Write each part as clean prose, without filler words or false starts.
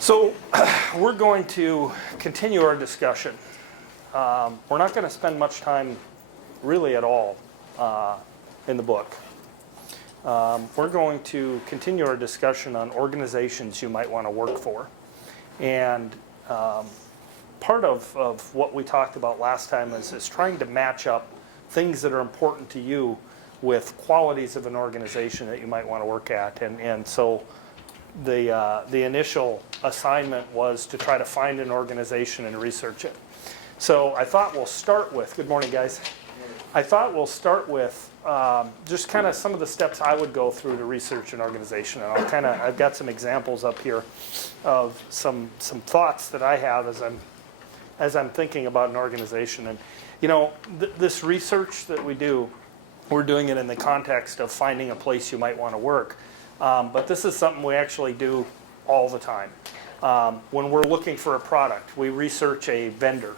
So we're going to continue our discussion. We're not going to spend much time really at all in the book. We're going to continue our discussion on organizations you might want to work for. And part of what we talked about last time is trying to match up things that are important to you with qualities of an organization that you might want to work at. And so the initial assignment was to try to find an organization and research it. So I thought we'll start with, good morning guys. I thought we'll start with just kind of some of the steps I would go through to research an organization. And I've got some examples up here of some thoughts that I have as I'm thinking about an organization. And you know, this research that we do, we're doing it in the context of finding a place you might want to work. But this is something we actually do all the time. When we're looking for a product, we research a vendor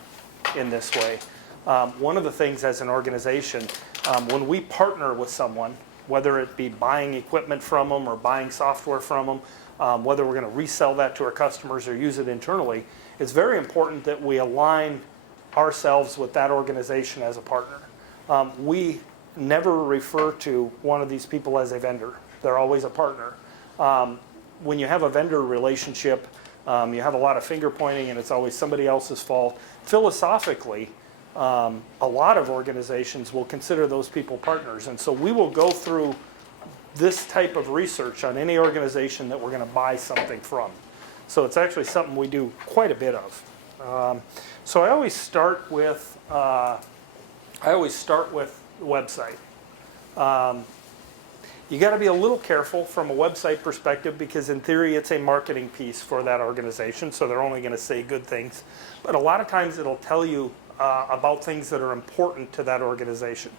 in this way. One of the things as an organization, when we partner with someone, whether it be buying equipment from them or buying software from them, whether we're going to resell that to our customers or use it internally, it's very important that we align ourselves with that organization as a partner. We never refer to one of these people as a vendor. They're always a partner. When you have a vendor relationship, you have a lot of finger pointing and it's always somebody else's fault. Philosophically, a lot of organizations will consider those people partners. And so we will go through this type of research on any organization that we're going to buy something from. So it's actually something we do quite a bit of. So I always start with the website. You got to be a little careful from a website perspective because in theory it's a marketing piece for that organization, so they're only going to say good things. But a lot of times it'll tell you about things that are important to that organization.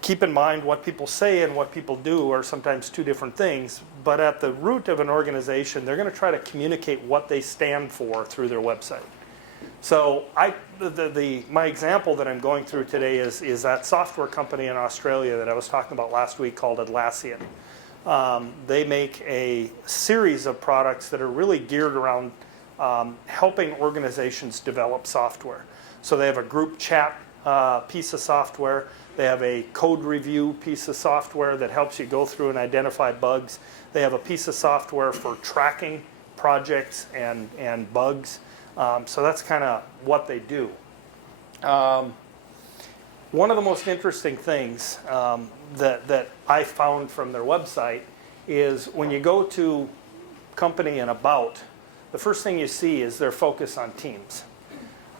Keep in mind what people say and what people do are sometimes two different things, but at the root of an organization, they're going to try to communicate what they stand for through their website. So my example that I'm going through today is that software company in Australia that I was talking about last week called Atlassian. They make a series of products that are really geared around helping organizations develop software. So they have a group chat piece of software. They have a code review piece of software that helps you go through and identify bugs. They have a piece of software for tracking projects and bugs. So that's kind of what they do. One of the most interesting things that I found from their website is when you go to company and about, the first thing you see is their focus on teams.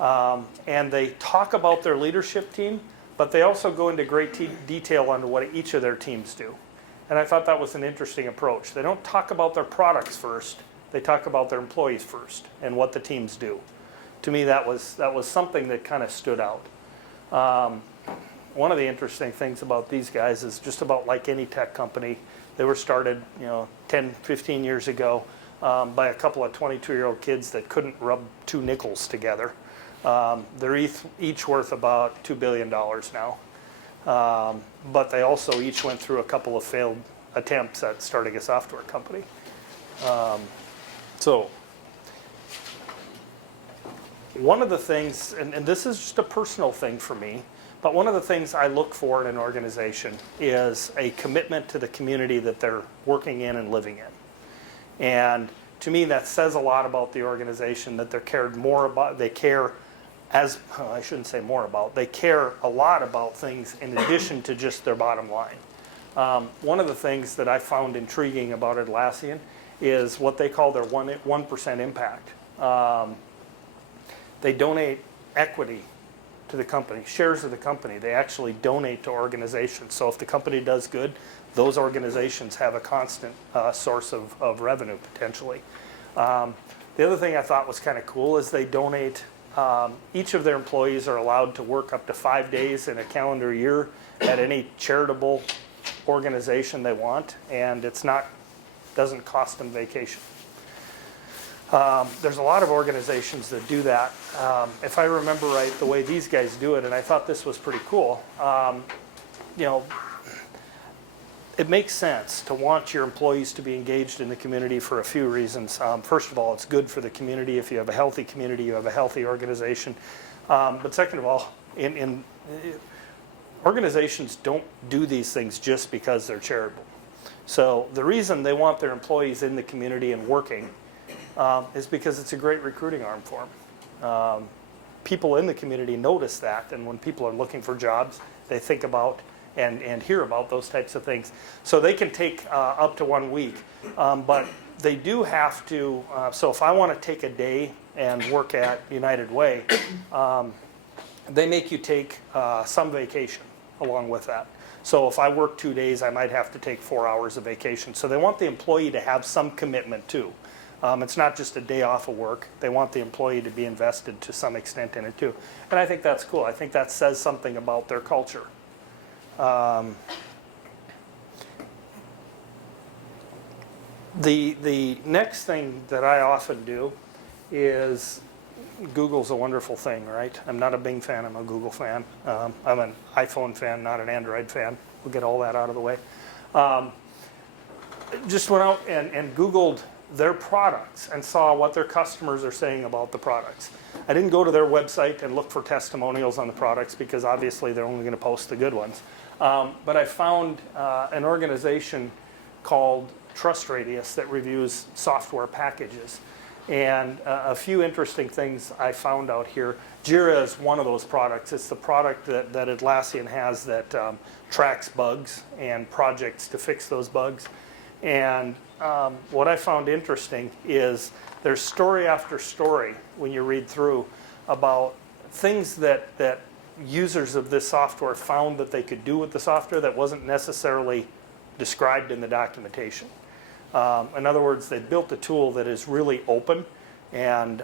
And they talk about their leadership team, but they also go into great detail on what each of their teams do. And I thought that was an interesting approach. They don't talk about their products first. They talk about their employees first and what the teams do. To me, that was something that kind of stood out. One of the interesting things about these guys is just about like any tech company, they were started 10, 15 years ago by a couple of 22-year-old kids that couldn't rub two nickels together. They're each worth about $2 billion now. But they also each went through a couple of failed attempts at starting a software company. So one of the things, and this is just a personal thing for me, but one of the things I look for in an organization is a commitment to the community that they're working in and living in. And to me, that says a lot about the organization, that they care a lot about things in addition to just their bottom line. One of the things that I found intriguing about Atlassian is what they call their 1% impact. They donate equity to the company, shares of the company. They actually donate to organizations. So if the company does good, those organizations have a constant source of revenue potentially. The other thing I thought was kind of cool is they donate, each of their employees are allowed to work up to 5 days in a calendar year at any charitable organization they want, and doesn't cost them vacation. There's a lot of organizations that do that. If I remember right, the way these guys do it, and I thought this was pretty cool, they actually donate, each of their employees are allowed to work up to 5 days in a calendar year at any charitable organization they want, and it's doesn't cost them vacation. There's a lot of organizations that do that. If I remember right, the way these guys do it, and I thought this was pretty cool, it makes sense to want your employees to be engaged in the community for a few reasons. First of all, it's good for the community. If you have a healthy community, you have a healthy organization. But second of all, organizations don't do these things just because they're charitable. So the reason they want their employees in the community and working is because it's a great recruiting arm for them. People in the community notice that, and when people are looking for jobs, they think about and hear about those types of things. So they can take up to 1 week, but they do have to, so if I want to take a day and work at United Way, they make you take some vacation along with that. So if I work 2 days, I might have to take 4 hours of vacation. So they want the employee to have some commitment too. It's not just a day off of work. They want the employee to be invested to some extent in it too. And I think that's cool. I think that says something about their culture. The next thing that I often do is, Google's a wonderful thing, right? I'm not a Bing fan, I'm a Google fan. I'm an iPhone fan, not an Android fan. We'll get all that out of the way. Just went out and Googled their products and saw what their customers are saying about the products. I didn't go to their website and look for testimonials on the products because obviously they're only going to post the good ones. But I found an organization called Trust Radius that reviews software packages. And a few interesting things I found out here. Jira is one of those products. It's the product that Atlassian has that tracks bugs and projects to fix those bugs. And what I found interesting is there's story after story when you read through about things that users of this software found that they could do with the software that wasn't necessarily described in the documentation. In other words, they built a tool that is really open and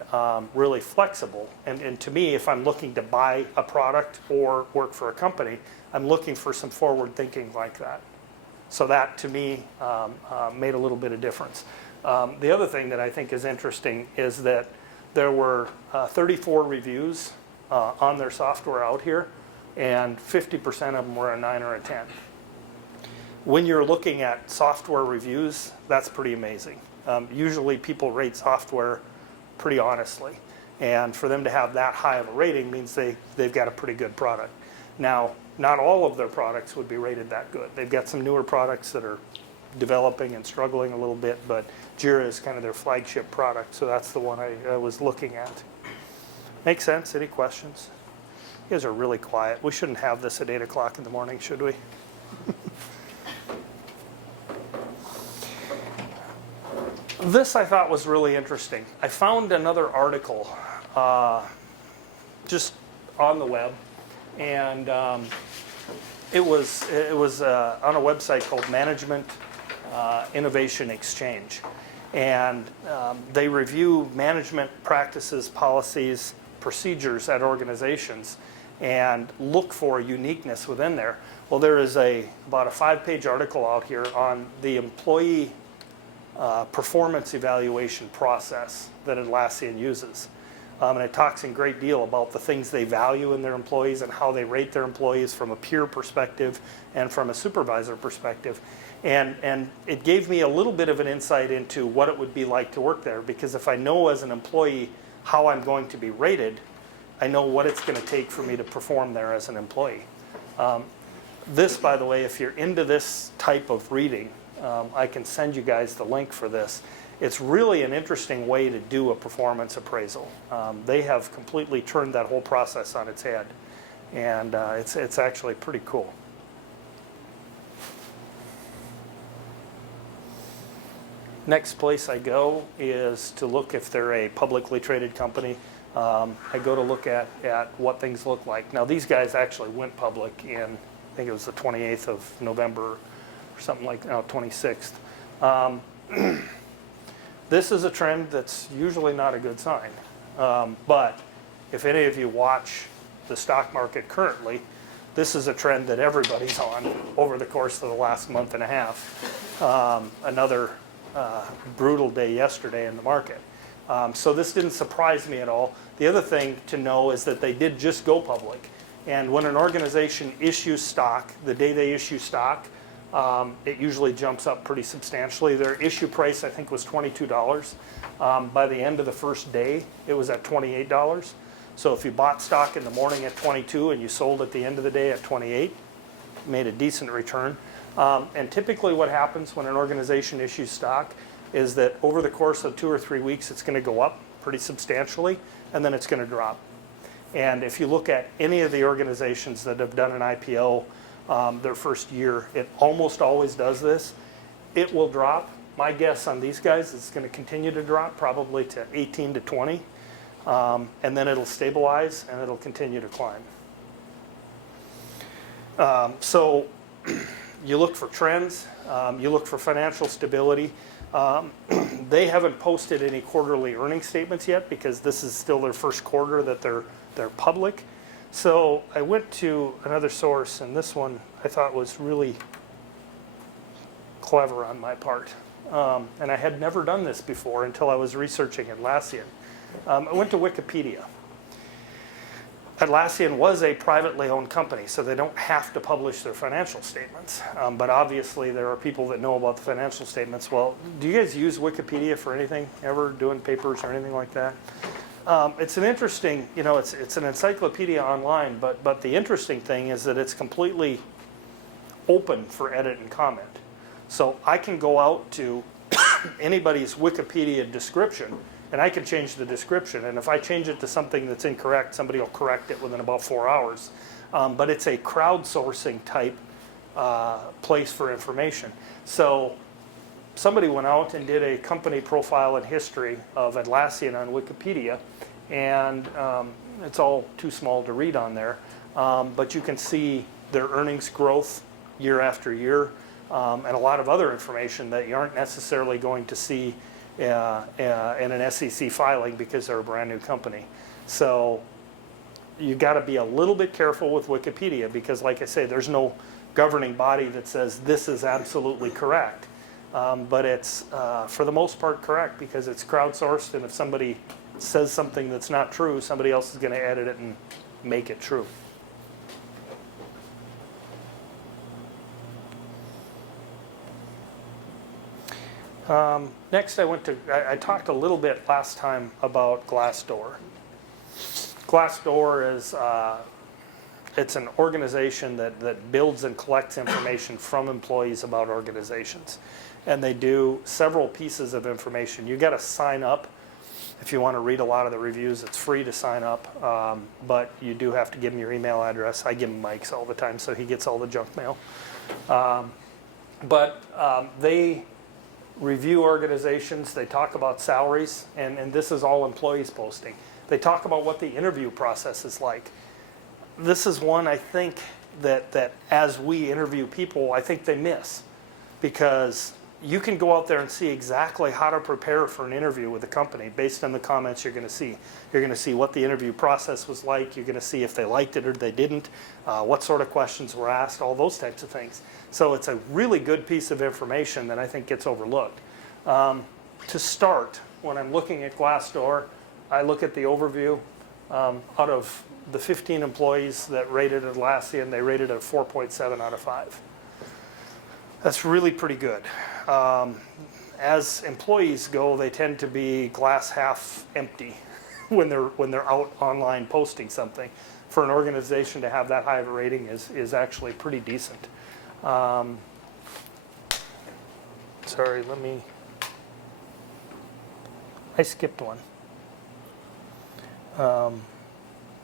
really flexible. And to me, if I'm looking to buy a product or work for a company, I'm looking for some forward thinking like that. So that, to me, made a little bit of difference. The other thing that I think is interesting is that there were 34 reviews on their software out here, and 50% of them were a 9 or a 10. When you're looking at software reviews, that's pretty amazing. Usually people rate software pretty honestly, and for them to have that high of a rating means they've got a pretty good product. Now, not all of their products would be rated that good. They've got some newer products that are developing and struggling a little bit, but Jira is kind of their flagship product, so that's the one I was looking at. Make sense? Any questions? You guys are really quiet. We shouldn't have this at 8 o'clock in the morning, should we? This I thought was really interesting. I found another article just on the web, and it was on a website called Management Innovation Exchange, and they review management practices, policies, procedures at organizations, and look for uniqueness within there. Well, there is about a 5-page article out here on the employee performance evaluation process that Atlassian uses. And it talks in great deal about the things they value in their employees and how they rate their employees from a peer perspective and from a supervisor perspective. And it gave me a little bit of an insight into what it would be like to work there, because if I know as an employee how I'm going to be rated, I know what it's going to take for me to perform there as an employee. This, by the way, if you're into this type of reading, I can send you guys the link for this. It's really an interesting way to do a performance appraisal. They have completely turned that whole process on its head, and it's actually pretty cool. Next place I go is to look if they're a publicly traded company. I go to look at what things look like. Now, these guys actually went public in, I think it was the 28th of November, or something like, no, 26th. This is a trend that's usually not a good sign. But if any of you watch the stock market currently, this is a trend that everybody's on over the course of the last month and a half. Another brutal day yesterday in the market. So this didn't surprise me at all. The other thing to know is that they did just go public. And when an organization issues stock, the day they issue stock, it usually jumps up pretty substantially. Their issue price, I think, was $22. By the end of the first day, it was at $28. So if you bought stock in the morning at 22 and you sold at the end of the day at 28, made a decent return. And typically what happens when an organization issues stock is that over the course of 2 or 3 weeks, it's going to go up pretty substantially, and then it's going to drop. And if you look at any of the organizations that have done an IPO their first year, it almost always does this. It will drop. My guess on these guys is it's going to continue to drop, probably to 18 to 20. And then it'll stabilize and it'll continue to climb. So you look for trends, you look for financial stability. They haven't posted any quarterly earnings statements yet because this is still their first quarter that they're public. So I went to another source, and this one I thought was really clever on my part. And I had never done this before until I was researching Atlassian. I went to Wikipedia. Atlassian was a privately owned company, so they don't have to publish their financial statements. But obviously there are people that know about the financial statements. Well, do you guys use Wikipedia for anything, ever doing papers or anything like that? It's an interesting, it's an encyclopedia online, but the interesting thing is that it's completely open for edit and comment. So I can go out to anybody's Wikipedia description, and I can change the description. And if I change it to something that's incorrect, somebody will correct it within about 4 hours. But it's a crowdsourcing type place for information. So somebody went out and did a company profile and history of Atlassian on Wikipedia. And it's all too small to read on there. But you can see their earnings growth year after year. And a lot of other information that you aren't necessarily going to see in an SEC filing because they're a brand new company. So you got to be a little bit careful with Wikipedia because, like I say, there's no governing body that says this is absolutely correct. But it's, for the most part, correct because it's crowdsourced, and if somebody says something that's not true, somebody else is going to edit it and make it true. Next, I talked a little bit last time about Glassdoor. Glassdoor is it's an organization that builds and collects information from employees about organizations. And they do several pieces of information. You got to sign up if you want to read a lot of the reviews. It's free to sign up, but you do have to give them your email address. I give him Mike's all the time, so he gets all the junk mail. But they review organizations. They talk about salaries, and this is all employees posting. They talk about what the interview process is like. This is one I think that as we interview people, I think they miss, because you can go out there and see exactly how to prepare for an interview with a company based on the comments you're going to see. You're going to see what the interview process was like. You're going to see if they liked it or they didn't, what sort of questions were asked, all those types of things. So it's a really good piece of information that I think gets overlooked. To start, when I'm looking at Glassdoor, I look at the overview. Out of the 15 employees that rated Atlassian, they rated it a 4.7 out of 5. That's really pretty good. As employees go, they tend to be glass half empty when they're out online posting something. For an organization to have that high of a rating is actually pretty decent. Sorry, I skipped one.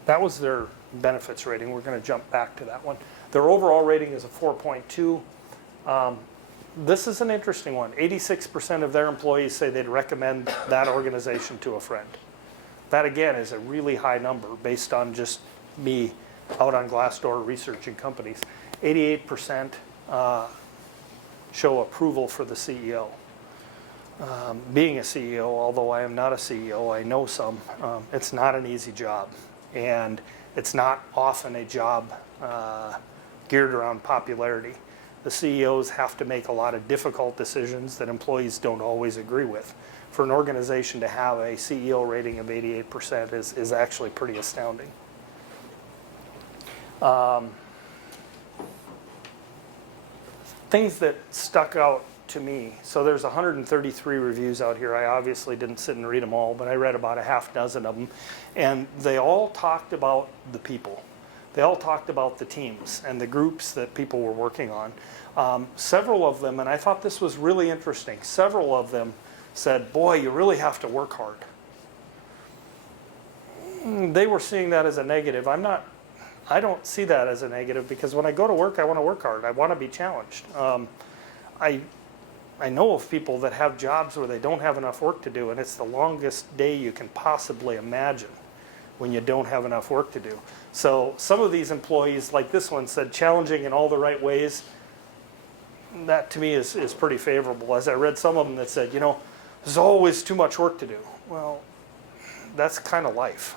That was their benefits rating. We're going to jump back to that one. Their overall rating is a 4.2. This is an interesting one. 86% of their employees say they'd recommend that organization to a friend. That, again, is a really high number based on just me out on Glassdoor researching companies. 88% show approval for the CEO. Being a CEO, although I am not a CEO, I know some, it's not an easy job. And it's not often a job geared around popularity. The CEOs have to make a lot of difficult decisions that employees don't always agree with. For an organization to have a CEO rating of 88% is actually pretty astounding. things that stuck out to me. So there's 133 reviews out here. I obviously didn't sit and read them all, but I read about a half dozen of them. And they all talked about the people. They all talked about the teams and the groups that people were working on. Several of them, and I thought this was really interesting, several of them said, boy, you really have to work hard. They were seeing that as a negative. I don't see that as a negative, because when I go to work, I want to work hard. I want to be challenged. I know of people that have jobs where they don't have enough work to do, and it's the longest day you can possibly imagine when you don't have enough work to do. So some of these employees, like this one, said challenging in all the right ways. That to me is pretty favorable. As I read some of them that said, there's always too much work to do. Well, that's kind of life.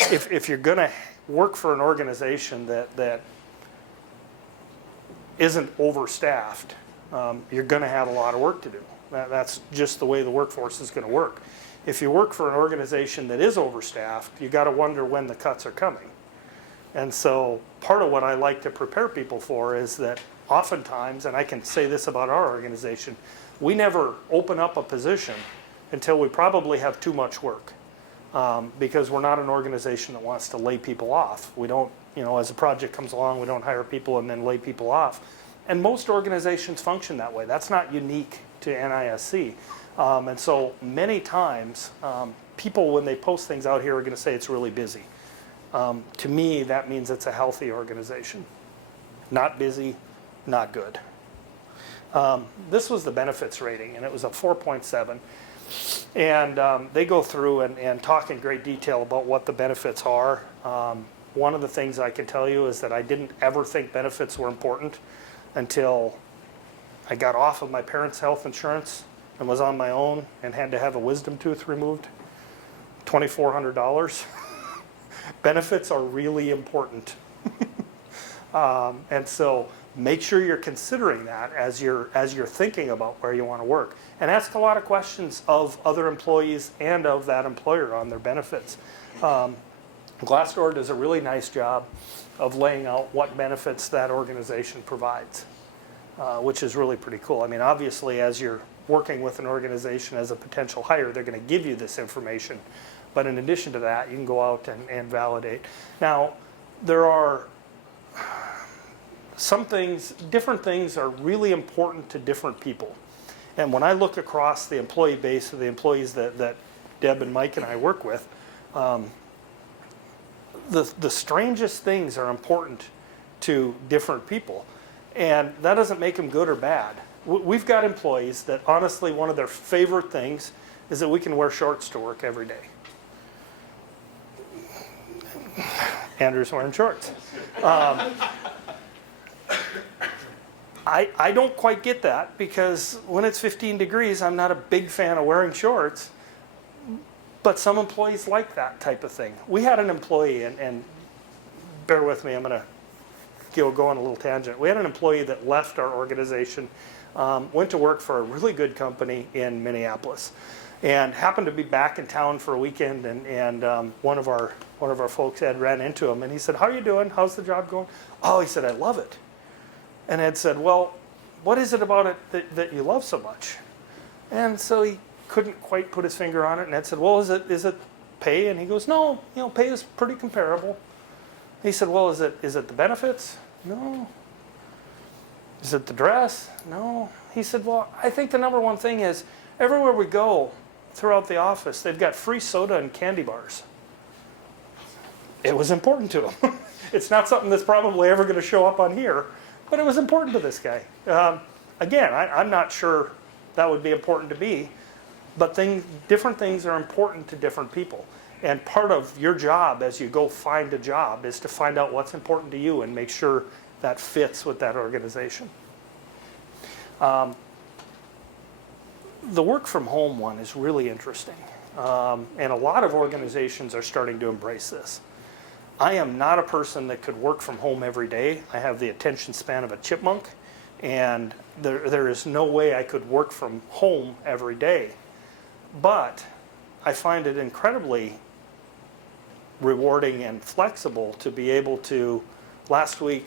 If you're going to work for an organization that isn't overstaffed, you're going to have a lot of work to do. That's just the way the workforce is going to work. If you work for an organization that is overstaffed, you got to wonder when the cuts are coming. And so part of what I like to prepare people for is that oftentimes, and I can say this about our organization, we never open up a position until we probably have too much work. Because we're not an organization that wants to lay people off. We don't, as a project comes along, we don't hire people and then lay people off. And most organizations function that way. That's not unique to NISC. And so many times, people, when they post things out here, are going to say it's really busy. To me, that means it's a healthy organization. Not busy, not good. This was the benefits rating, and it was a 4.7. And they go through and talk in great detail about what the benefits are. One of the things I can tell you is that I didn't ever think benefits were important until I got off of my parents' health insurance and was on my own and had to have a wisdom tooth removed. $2,400. Benefits are really important. And so make sure you're considering that as you're thinking about where you want to work. And ask a lot of questions of other employees and of that employer on their benefits. Glassdoor does a really nice job of laying out what benefits that organization provides, which is really pretty cool. I mean, obviously, as you're working with an organization as a potential hire, they're going to give you this information. But in addition to that, you can go out and validate. Now, there are some things, different things are really important to different people. And when I look across the employee base of the employees that Deb and Mike and I work with, the strangest things are important to different people. And that doesn't make them good or bad. We've got employees that honestly, one of their favorite things is that we can wear shorts to work every day. Andrew's wearing shorts. I don't quite get that, because when it's 15 degrees, I'm not a big fan of wearing shorts. But some employees like that type of thing. We had an employee, and bear with me, I'm going to go on a little tangent. We had an employee that left our organization, went to work for a really good company in Minneapolis, and happened to be back in town for a weekend. And one of our folks had ran into him, and he said, "How are you doing? How's the job going?" "Oh," he said, "I love it." And Ed said, "Well, what is it about it that you love so much?" And so he couldn't quite put his finger on it. And Ed said, "Well, is it pay?" And he goes, "No, pay is pretty comparable." He said, "Well, is it the benefits?" "No." "Is it the dress?" "No." He said, "Well, I think the number one thing is everywhere we go throughout the office, they've got free soda and candy bars." It was important to him. It's not something that's probably ever going to show up on here, but it was important to this guy. Again, I'm not sure that would be important to me, but different things are important to different people. And part of your job as you go find a job is to find out what's important to you and make sure that fits with that organization. The work from home one is really interesting. And a lot of organizations are starting to embrace this. I am not a person that could work from home every day. I have the attention span of a chipmunk, and there is no way I could work from home every day. But I find it incredibly rewarding and flexible to be able to, last week,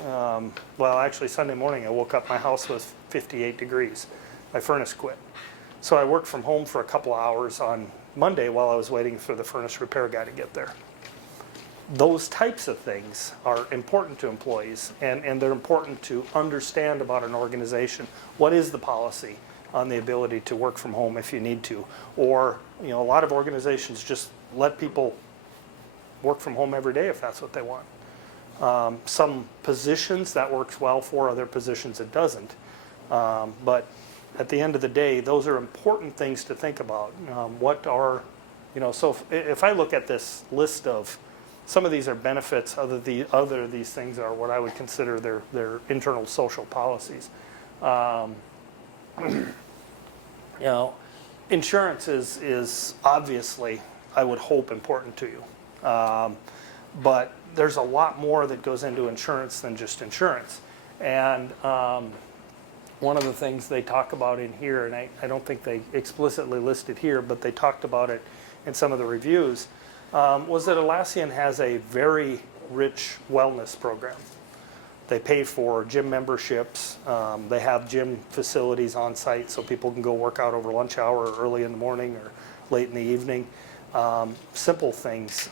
Well, actually Sunday morning I woke up, my house was 58 degrees. My furnace quit. So I worked from home for a couple of hours on Monday while I was waiting for the furnace repair guy to get there. Those types of things are important to employees, and they're important to understand about an organization. What is the policy on the ability to work from home if you need to? Or, you know, a lot of organizations just let people work from home every day if that's what they want. Some positions that works well for, other positions it doesn't. But at the end of the day, those are important things to think about. What are, you know, so if I look at this list of, some of these are benefits, other these things are what I would consider their internal social policies. You know, insurance is obviously, I would hope, important to you. But there's a lot more that goes into insurance than just insurance. And one of the things they talk about in here, and I don't think they explicitly listed here, but they talked about it in some of the reviews, was that Atlassian has a very rich wellness program. They pay for gym memberships. They have gym facilities on site so people can go work out over lunch hour or early in the morning or late in the evening. Simple things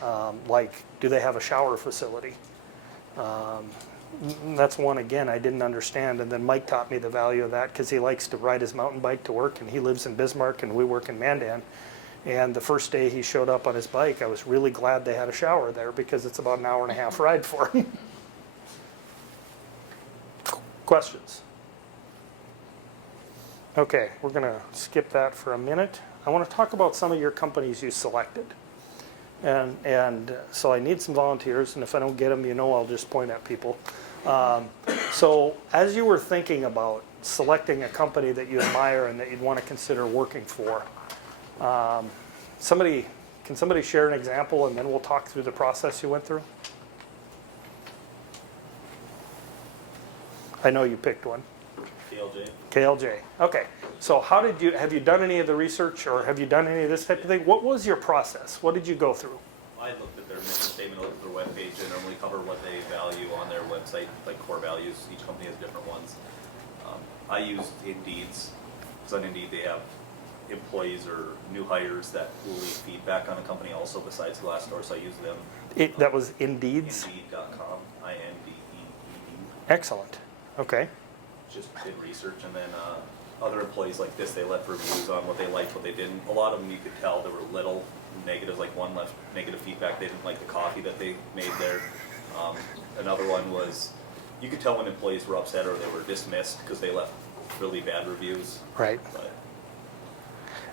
like, do they have a shower facility? That's one, again, I didn't understand, and then Mike taught me the value of that because he likes to ride his mountain bike to work, and he lives in Bismarck and we work in Mandan. And the first day he showed up on his bike, I was really glad they had a shower there because it's about an hour and a half ride for him. Questions? Okay, we're going to skip that for a minute. I want to talk about some of your companies you selected. And so I need some volunteers, and if I don't get them, you know, I'll just point at people. So as you were thinking about selecting a company that you admire and that you'd want to consider working for, can somebody share an example, and then we'll talk through the process you went through? I know you picked one. KLJ. KLJ. Okay. So have you done any of the research, or have you done any of this type of thing? What was your process? What did you go through? I looked at their mission statement, looked at their webpage. They normally cover what they value on their website, like core values. Each company has different ones. I used Indeed's, because on Indeed they have employees or new hires that will leave feedback on a company also besides Glassdoor, so I use them. That was Indeed's? Indeed.com, INDEED. Excellent. Okay. Just did research, and then other employees like this, they left reviews on what they liked, what they didn't. A lot of them you could tell there were little negatives, like one left negative feedback, they didn't like the coffee that they made there. Another one was, you could tell when employees were upset or they were dismissed because they left really bad reviews. Right. But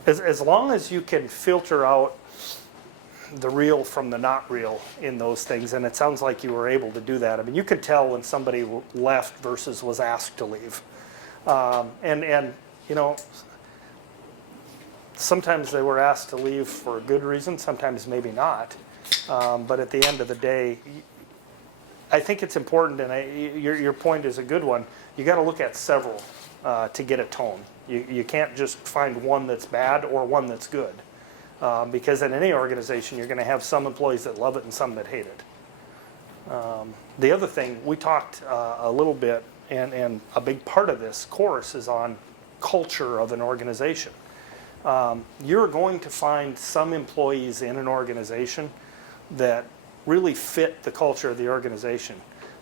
As long as you can filter out the real from the not real in those things, and it sounds like you were able to do that. I mean, you could tell when somebody left versus was asked to leave. And you know, sometimes they were asked to leave for a good reason, sometimes maybe not. But at the end of the day, I think it's important, and your point is a good one. You got to look at several to get a tone. You can't just find one that's bad or one that's good. Because in any organization, you're going to have some employees that love it and some that hate it. The other thing, we talked a little bit, and a big part of this course is on culture of an organization. You're going to find some employees in an organization that really fit the culture of the organization.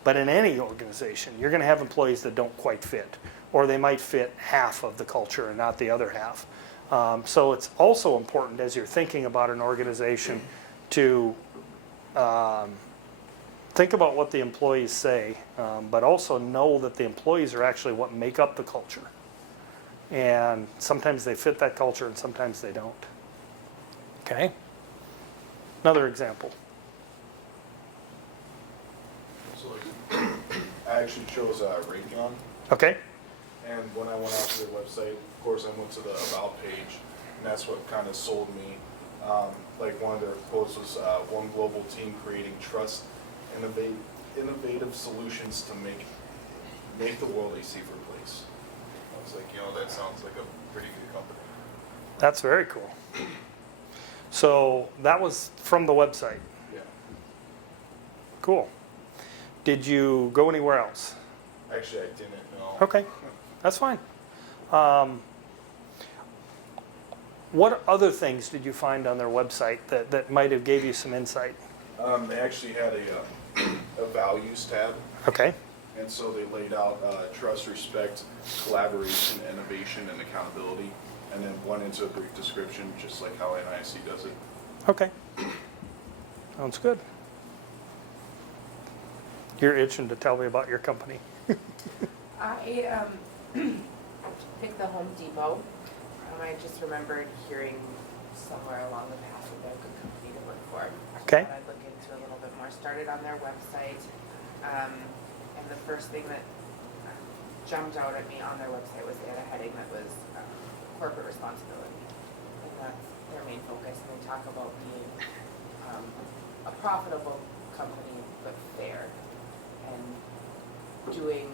But in any organization, you're going to have employees that don't quite fit, or they might fit half of the culture and not the other half. So it's also important as you're thinking about an organization to think about what the employees say, but also know that the employees are actually what make up the culture. And sometimes they fit that culture and sometimes they don't. Okay? Another example. So I actually chose Raytheon. Okay? And when I went out to their website, of course, I went to the About page, and that's what kind of sold me. Like one of their quotes was, one global team creating trust, innovative solutions to make the world a safer place. I was like, you know, that sounds like a pretty good company. That's very cool. So that was from the website. Yeah. Cool. Did you go anywhere else? Actually, I didn't know. Okay, that's fine. What other things did you find on their website that might have gave you some insight? They actually had a values tab, Okay, and so they laid out trust, respect, collaboration, innovation, and accountability, and then went into a brief description, just like how NISC does it. okay. Sounds good. You're itching to tell me about your company. I picked the Home Depot. I just remembered hearing somewhere along the path that they're a good company to work for. Okay. So I thought I'd look into a little bit more. Started on their website, and the first thing that jumped out at me on their website was they had a heading that was corporate responsibility, and that's their main focus. And they talk about being a profitable company, but fair, and doing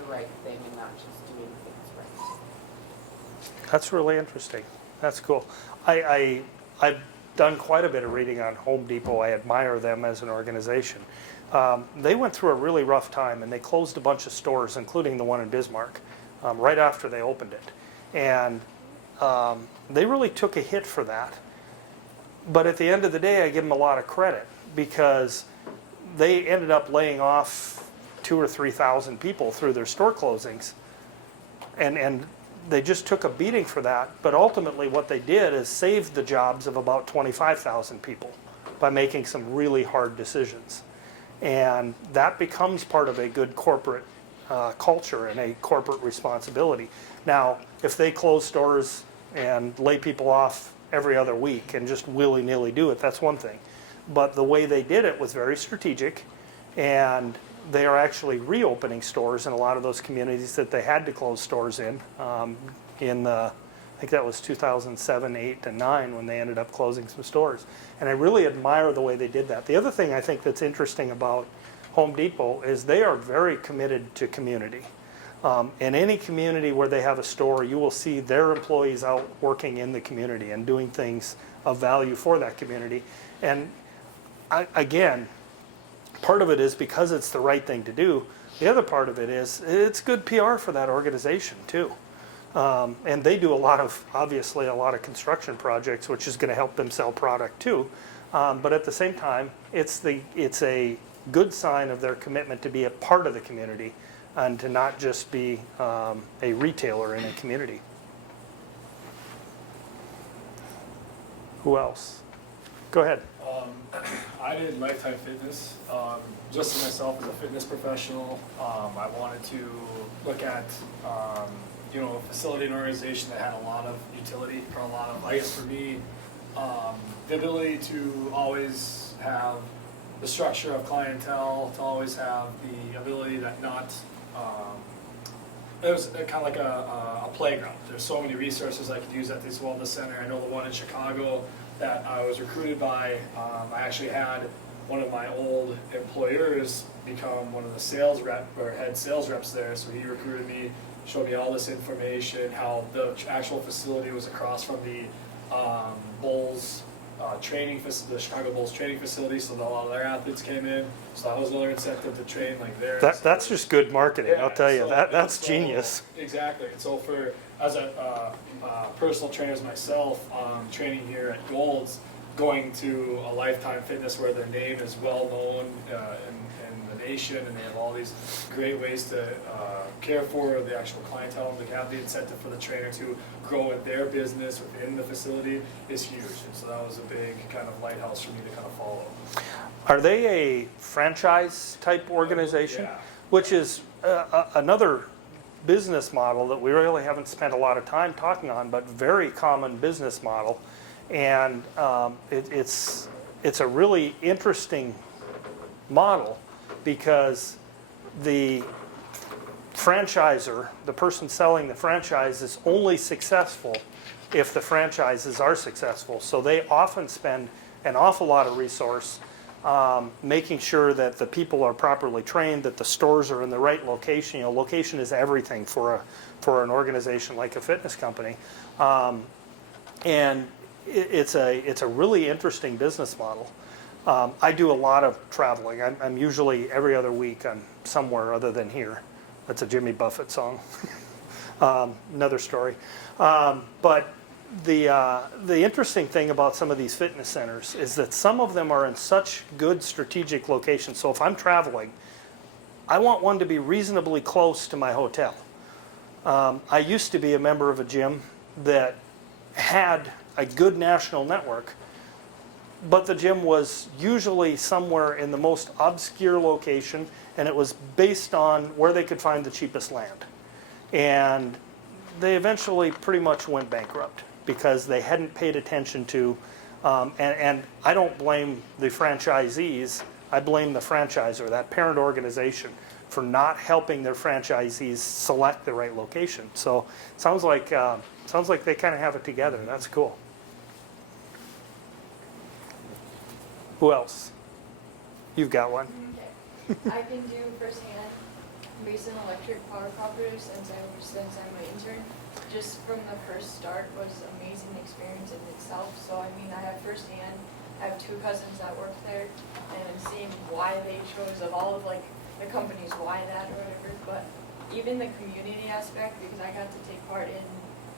the right thing and not just doing things right. That's really interesting. That's cool. I've done quite a bit of reading on Home Depot. I admire them as an organization. They went through a really rough time, and they closed a bunch of stores, including the one in Bismarck, right after they opened it. And they really took a hit for that. But at the end of the day, I give them a lot of credit because they ended up laying off 2,000 or 3,000 people through their store closings. And they just took a beating for that, but ultimately what they did is saved the jobs of about 25,000 people by making some really hard decisions. And that becomes part of a good corporate culture and a corporate responsibility. Now, if they close stores and lay people off every other week and just willy-nilly do it, that's one thing. But the way they did it was very strategic, and they are actually reopening stores in a lot of those communities that they had to close stores in I think that was 2007, 8, and 9 when they ended up closing some stores. And I really admire the way they did that. The other thing I think that's interesting about Home Depot is they are very committed to community. In any community where they have a store, you will see their employees out working in the community and doing things of value for that community. And again, part of it is because it's the right thing to do. The other part of it is it's good PR for that organization too. And they do obviously a lot of construction projects, which is going to help them sell product too. But at the same time, it's a good sign of their commitment to be a part of the community and to not just be a retailer in a community. Who else? Go ahead. I did Lifetime Fitness. Just as myself as a fitness professional, I wanted to look at a facility and organization that had a lot of utility, or a lot of, I guess for me, the ability to always have the structure of clientele, to always have the ability that not, it was kind of like a playground. There's so many resources I could use at this wellness center. I know the one in Chicago that I was recruited by, I actually had one of my old employers become one of the sales rep or head sales reps there. So he recruited me, showed me all this information, how the actual facility was across from the Bulls the Chicago Bulls training facility, so that a lot of their athletes came in. So that was another incentive to train like there. That's just good marketing, Yeah, I'll tell you. so- That's so- genius. Exactly. And so as a personal trainer as myself, training here at Gold's, going to a Lifetime Fitness where their name is well known in the nation, and they have all these great ways to care for the actual clientele, and to have the incentive for the trainer to grow in their business within the facility is huge. And so that was a big kind of lighthouse for me to kind of follow. Are they a franchise type organization? Yeah. Which is another business model that we really haven't spent a lot of time talking on, but very common business model. And it's a really interesting model because the franchisor, the person selling the franchise, is only successful if the franchises are successful. So they often spend an awful lot of resource making sure that the people are properly trained, that the stores are in the right location. Location is everything for an organization like a fitness company. And it's a really interesting business model. I do a lot of traveling. I'm usually every other week I'm somewhere other than here. That's a Jimmy Buffett song. Another story. But the interesting thing about some of these fitness centers is that some of them are in such good strategic locations. So if I'm traveling, I want one to be reasonably close to my hotel. I used to be a member of a gym that had a good national network, but the gym was usually somewhere in the most obscure location, and it was based on where they could find the cheapest land. And they eventually pretty much went bankrupt because they hadn't paid attention to, and I don't blame the franchisees, I blame the franchisor, that parent organization, for not helping their franchisees select the right location. So it sounds like they kind of have it together. That's cool. Who else? You've got one. Okay. I can do firsthand based on electric power cooperative since I'm an intern. Just from the first start was amazing experience in itself. So I mean, I have firsthand. I have 2 cousins that work there, and I'm seeing why they chose of all of like the companies, why that or whatever. But even the community aspect, because I got to take part in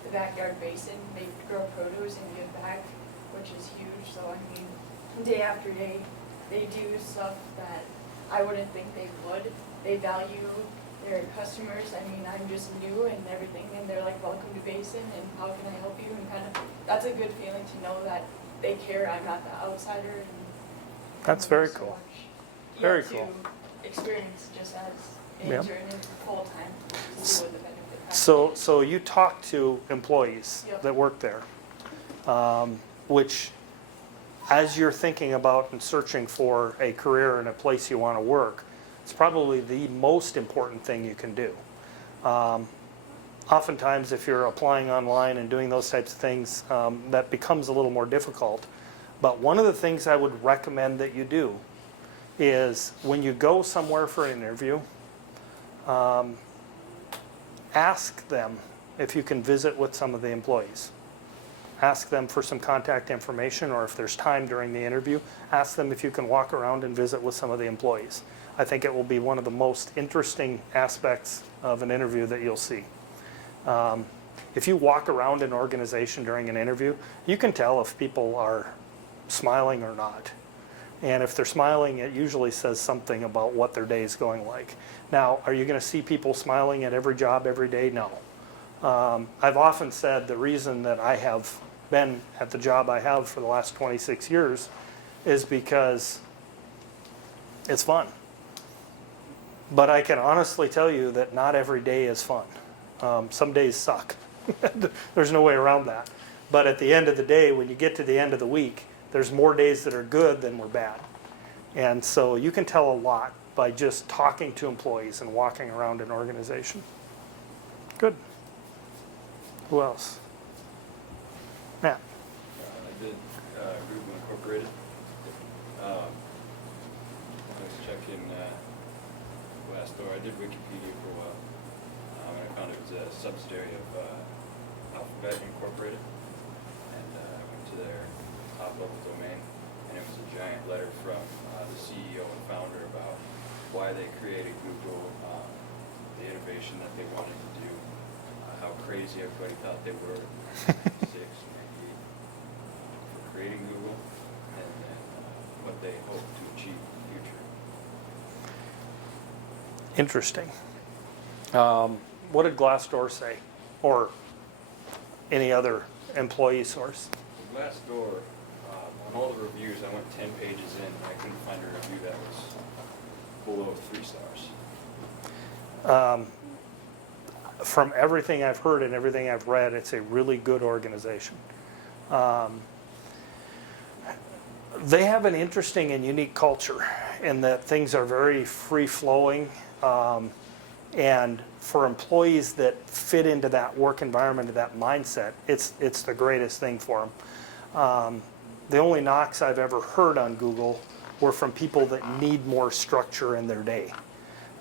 the backyard basin. They grow produce and give back, which is huge. So I mean, day after day, they do stuff that I wouldn't think they would. They value their customers. I mean, I'm just new and everything, and they're like, welcome to Basin, and how can I help you? And kind of, that's a good feeling to know that they care. I'm not the outsider. And That's very so cool. much Very yet cool. to experience just as an Yep. intern and full time to see what the benefit has. So you talk to employees Yep. that work there, which, as you're thinking about and searching for a career in a place you want to work, it's probably the most important thing you can do. Oftentimes, if you're applying online and doing those types of things, that becomes a little more difficult. But one of the things I would recommend that you do is when you go somewhere for an interview, ask them if you can visit with some of the employees. Ask them for some contact information, or if there's time during the interview, ask them if you can walk around and visit with some of the employees. I think it will be one of the most interesting aspects of an interview that you'll see. If you walk around an organization during an interview, you can tell if people are smiling or not. And if they're smiling, it usually says something about what their day is going like. Now, are you going to see people smiling at every job every day? No. I've often said the reason that I have been at the job I have for the last 26 years is because it's fun. But I can honestly tell you that not every day is fun. Some days suck. There's no way around that. But at the end of the day, when you get to the end of the week, there's more days that are good than were bad. And so you can tell a lot by just talking to employees and walking around an organization. Good. Who else? Matt. I did Google Incorporated. I was checking Glassdoor. I did Wikipedia for a while. And I found it was a subsidiary of Alphabet Incorporated. And I went to their top-level domain, and it was a giant letter from the CEO and founder about why they created Google, the innovation that they wanted to do, how crazy everybody thought they were in 96, 98 for creating Google, and then what they hope to achieve in the future. Interesting. What did Glassdoor say? Or any other employee source? Glassdoor, on all the reviews, I went 10 pages in, and I couldn't find a review that was below 3 stars. From everything I've heard and everything I've read, it's a really good organization. They have an interesting and unique culture in that things are very free-flowing, and for employees that fit into that work environment, that mindset, it's the greatest thing for them. The only knocks I've ever heard on Google were from people that need more structure in their day.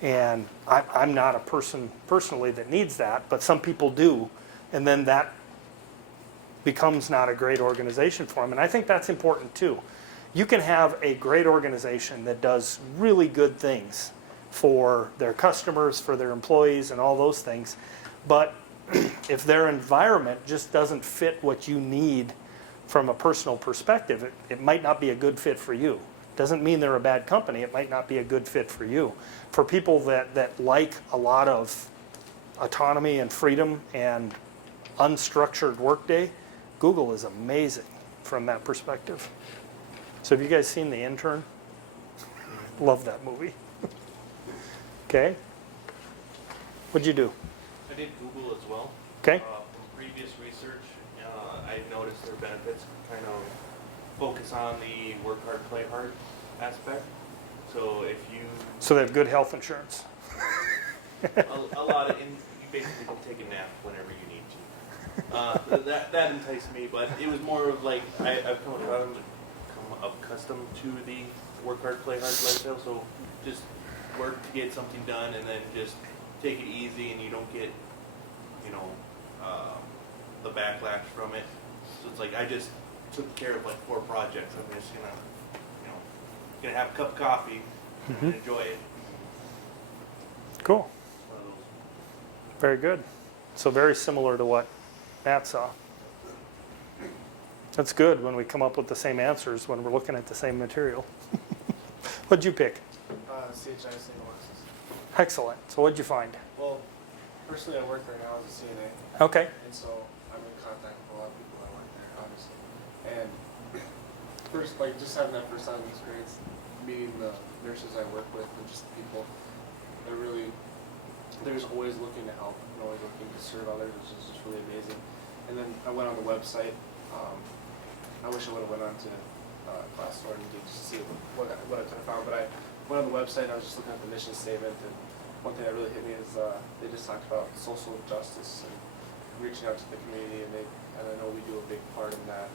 And I'm not a person personally that needs that, but some people do, and then that becomes not a great organization for them. And I think that's important too. You can have a great organization that does really good things for their customers, for their employees, and all those things, but if their environment just doesn't fit what you need from a personal perspective, it might not be a good fit for you. Doesn't mean they're a bad company, it might not be a good fit for you. For people that like a lot of autonomy and freedom and unstructured workday, Google is amazing from that perspective. So have you guys seen The Intern? Love that movie. Okay. What'd you do? I did Google as well. Okay. From previous research, I noticed their benefits kind of focus on the work hard, play hard aspect. So if you, So they have good health insurance. a lot of, you basically can take a nap whenever you need to. That enticed me, but it was more of like, I've come accustomed to the work hard, play hard lifestyle. So just work to get something done and then just take it easy and you don't get, the backlash from it. So it's like I just took care of like 4 projects. I'm just gonna have a cup of coffee and enjoy it. Cool. One of those. Very good. So very similar to what Matt saw. That's good when we come up with the same answers when we're looking at the same material. What'd you pick? CHI St. Alexis. Excellent. So what'd you find? Well, personally, I work there now as a CNA, Okay. and so I'm in contact with a lot of people that work there, obviously. And first, like, just having that first-time experience, meeting the nurses I work with, and just the people, they're just always looking to help and always looking to serve others, which is just really amazing. And then I went on the website. I wish I would have went on to Glassdoor and just see what I could have found, but I went on the website and I was just looking at the mission statement, and one thing that really hit me is they just talked about social justice and reaching out to the community, and I know we do a big part in that.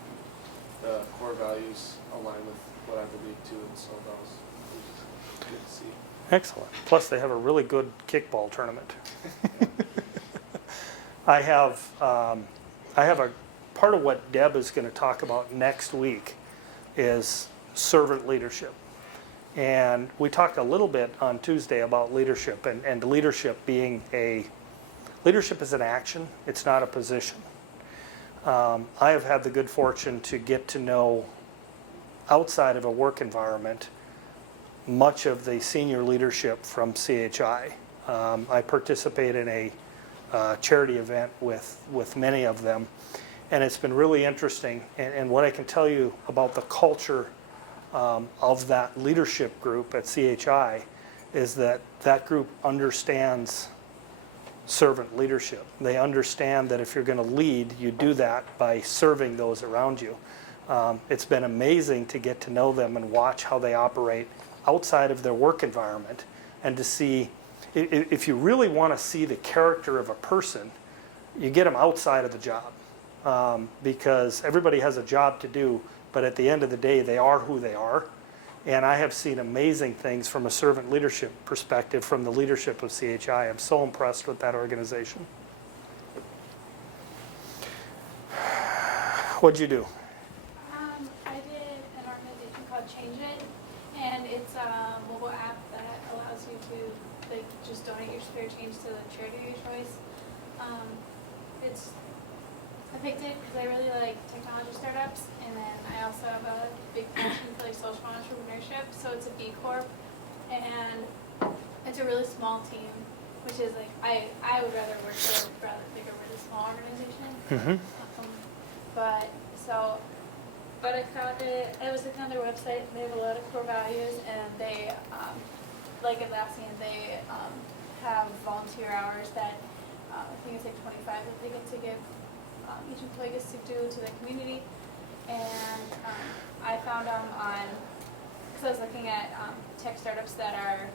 The core values align with what I believe too, and so that was good to see. Excellent. Plus they have a really good kickball tournament. I have a part of what Deb is going to talk about next week is servant leadership. And we talked a little bit on Tuesday about leadership and leadership leadership is an action, it's not a position. I have had the good fortune to get to know, outside of a work environment, much of the senior leadership from CHI. I participate in a charity event with many of them, and it's been really interesting. And what I can tell you about the culture of that leadership group at CHI is that group understands servant leadership. They understand that if you're going to lead, you do that by serving those around you. It's been amazing to get to know them and watch how they operate outside of their work environment, and to see, if you really want to see the character of a person, you get them outside of the job, because everybody has a job to do, but at the end of the day, they are who they are. And I have seen amazing things from a servant leadership perspective from the leadership of CHI. I'm so impressed with that organization. What'd you do? I did an organization called Change It, and it's a mobile app that allows you to just donate your spare change to the charity of your choice. I picked it because I really like technology startups, and then I also have a big passion for social entrepreneurship. So it's a B Corp, and it's a really small team, which is I would rather work for a rather bigger, really small organization. But I found it. I was looking on their website, and they have a lot of core values, and they, like Atlassian, they have volunteer hours that I think it's 25 that they get to give. Each employee gets to do to the community, and I found them because I was looking at tech startups that are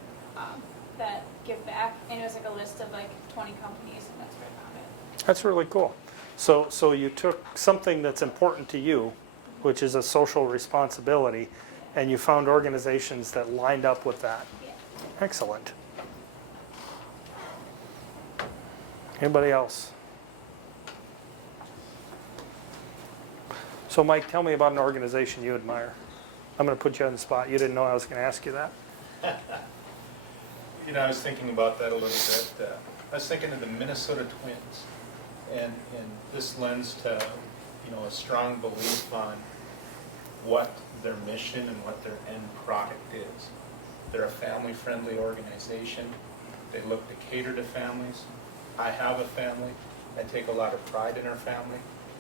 that give back, and it was a list of 20 companies, and that's where I found it. That's really cool. So you took something that's important to you, which is a social responsibility, and you found organizations that lined up with that. Yeah. Excellent. Anybody else? So Mike, tell me about an organization you admire. I'm going to put you on the spot. You didn't know I was going to ask you that. You know, I was thinking about that a little bit. I was thinking of the Minnesota Twins, and this lends to, you know, a strong belief on what their mission and what their end product is. They're a family-friendly organization. They look to cater to families. I have a family. I take a lot of pride in our family.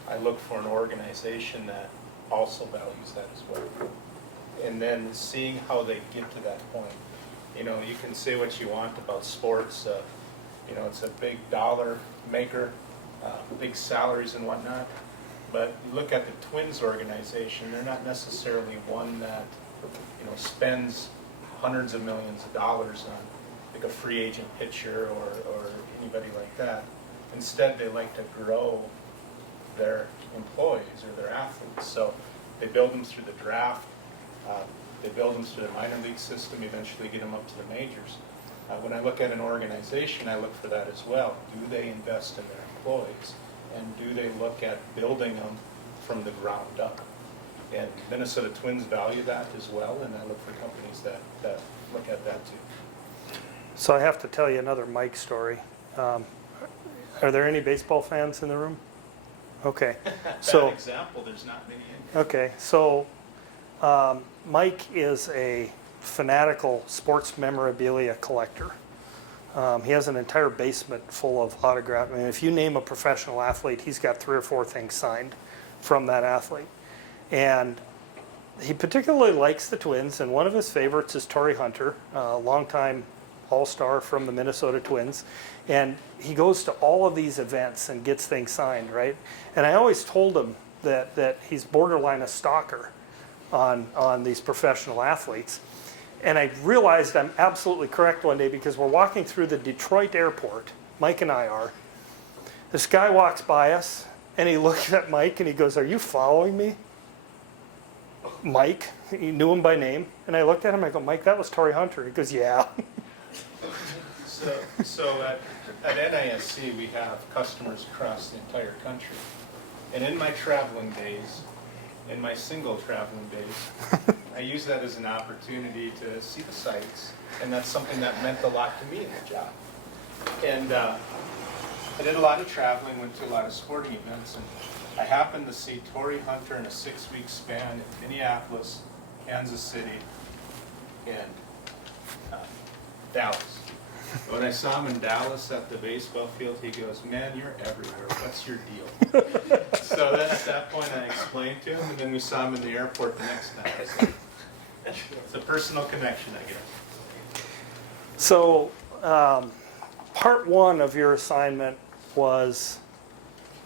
I look for an organization that also values that as well. And then seeing how they get to that point. You know, you can say what you want about sports. You know, it's a big dollar maker, big salaries and whatnot. But you look at the Twins organization, they're not necessarily one that, you know, spends hundreds of millions of dollars on like a free agent pitcher or anybody like that. Instead, they like to grow their employees or their athletes. So they build them through the draft. They build them through the minor league system, eventually get them up to the majors. When I look at an organization, I look for that as well. Do they invest in their employees? And do they look at building them from the ground up? And Minnesota Twins value that as well, and I look for companies that look at that too. So I have to tell you another Mike story. Are there any baseball fans in the room? Okay. So, Bad example, there's not many in here. okay, so Mike is a fanatical sports memorabilia collector. He has an entire basement full of autographs. I mean, if you name a professional athlete, he's got 3 or 4 things signed from that athlete. And he particularly likes the Twins, and one of his favorites is Torrey Hunter, a longtime all-star from the Minnesota Twins. And he goes to all of these events and gets things signed, right? And I always told him that he's borderline a stalker on these professional athletes. And I realized I'm absolutely correct one day because we're walking through the Detroit airport, Mike and I are. This guy walks by us and he looks at Mike and he goes, "Are you following me?" Mike, he knew him by name. And I looked at him, I go, "Mike, that was Torrey Hunter." He goes, "Yeah." So at NISC, we have customers across the entire country. And in my traveling days, in my single traveling days, I use that as an opportunity to see the sights. And that's something that meant a lot to me in the job. And I did a lot of traveling, went to a lot of sporting events, and I happened to see Torrey Hunter in a 6-week span in Minneapolis, Kansas City, and Dallas. When I saw him in Dallas at the baseball field, he goes, "Man, you're everywhere. What's your deal?" So then at that point I explained to him, and then we saw him in the airport the next time. So it's a personal connection, I guess. So part 1 of your assignment was,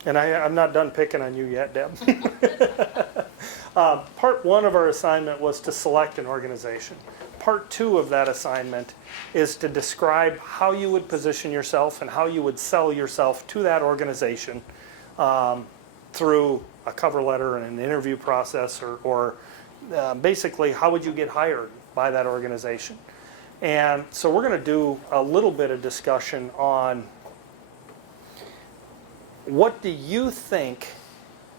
and I'm not done picking on you yet, Deb. Part 1 of our assignment was to select an organization. Part 2 of that assignment is to describe how you would position yourself and how you would sell yourself to that organization through a cover letter and an interview process, or basically how would you get hired by that organization. And so we're going to do a little bit of discussion on what do you think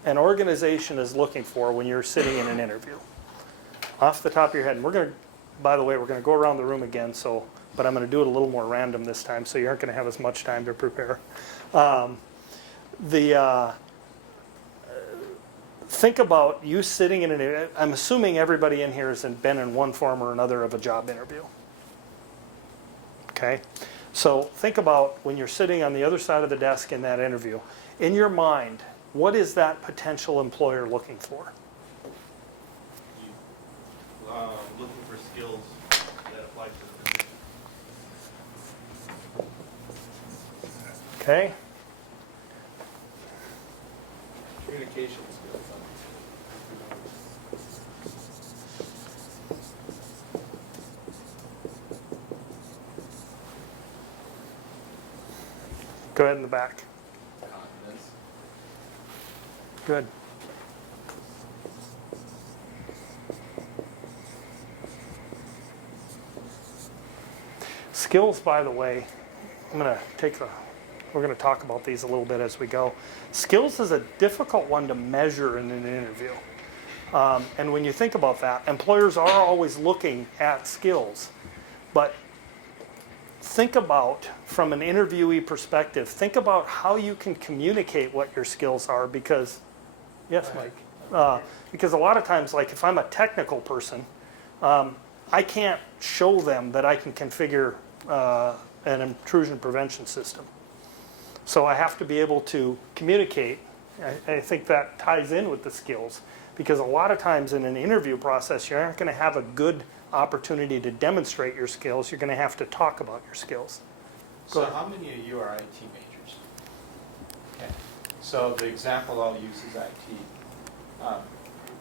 an organization is looking for when you're sitting in an interview? Off the top of your head. And we're going to, by the way, we're going to go around the room again, but I'm going to do it a little more random this time, so you aren't going to have as much time to prepare. Think about you sitting in an, I'm assuming everybody in here has been in one form or another of a job interview. Okay? So think about when you're sitting on the other side of the desk in that interview. In your mind, what is that potential employer looking for? Looking for skills that apply to the position. Okay? Communication skills. Go ahead in the back. Confidence. Good. Skills, by the way, we're going to talk about these a little bit as we go. Skills is a difficult one to measure in an interview. And when you think about that, employers are always looking at skills. But think about, from an interviewee perspective, think about how you can communicate what your skills are because, yes, Mike? Because a lot of times, like if I'm a technical person, I can't show them that I can configure an intrusion prevention system. So I have to be able to communicate. I think that ties in with the skills because a lot of times in an interview process, you're not going to have a good opportunity to demonstrate your skills. You're going to have to talk about your skills. So how many of you are IT majors? Okay. So the example I'll use is IT.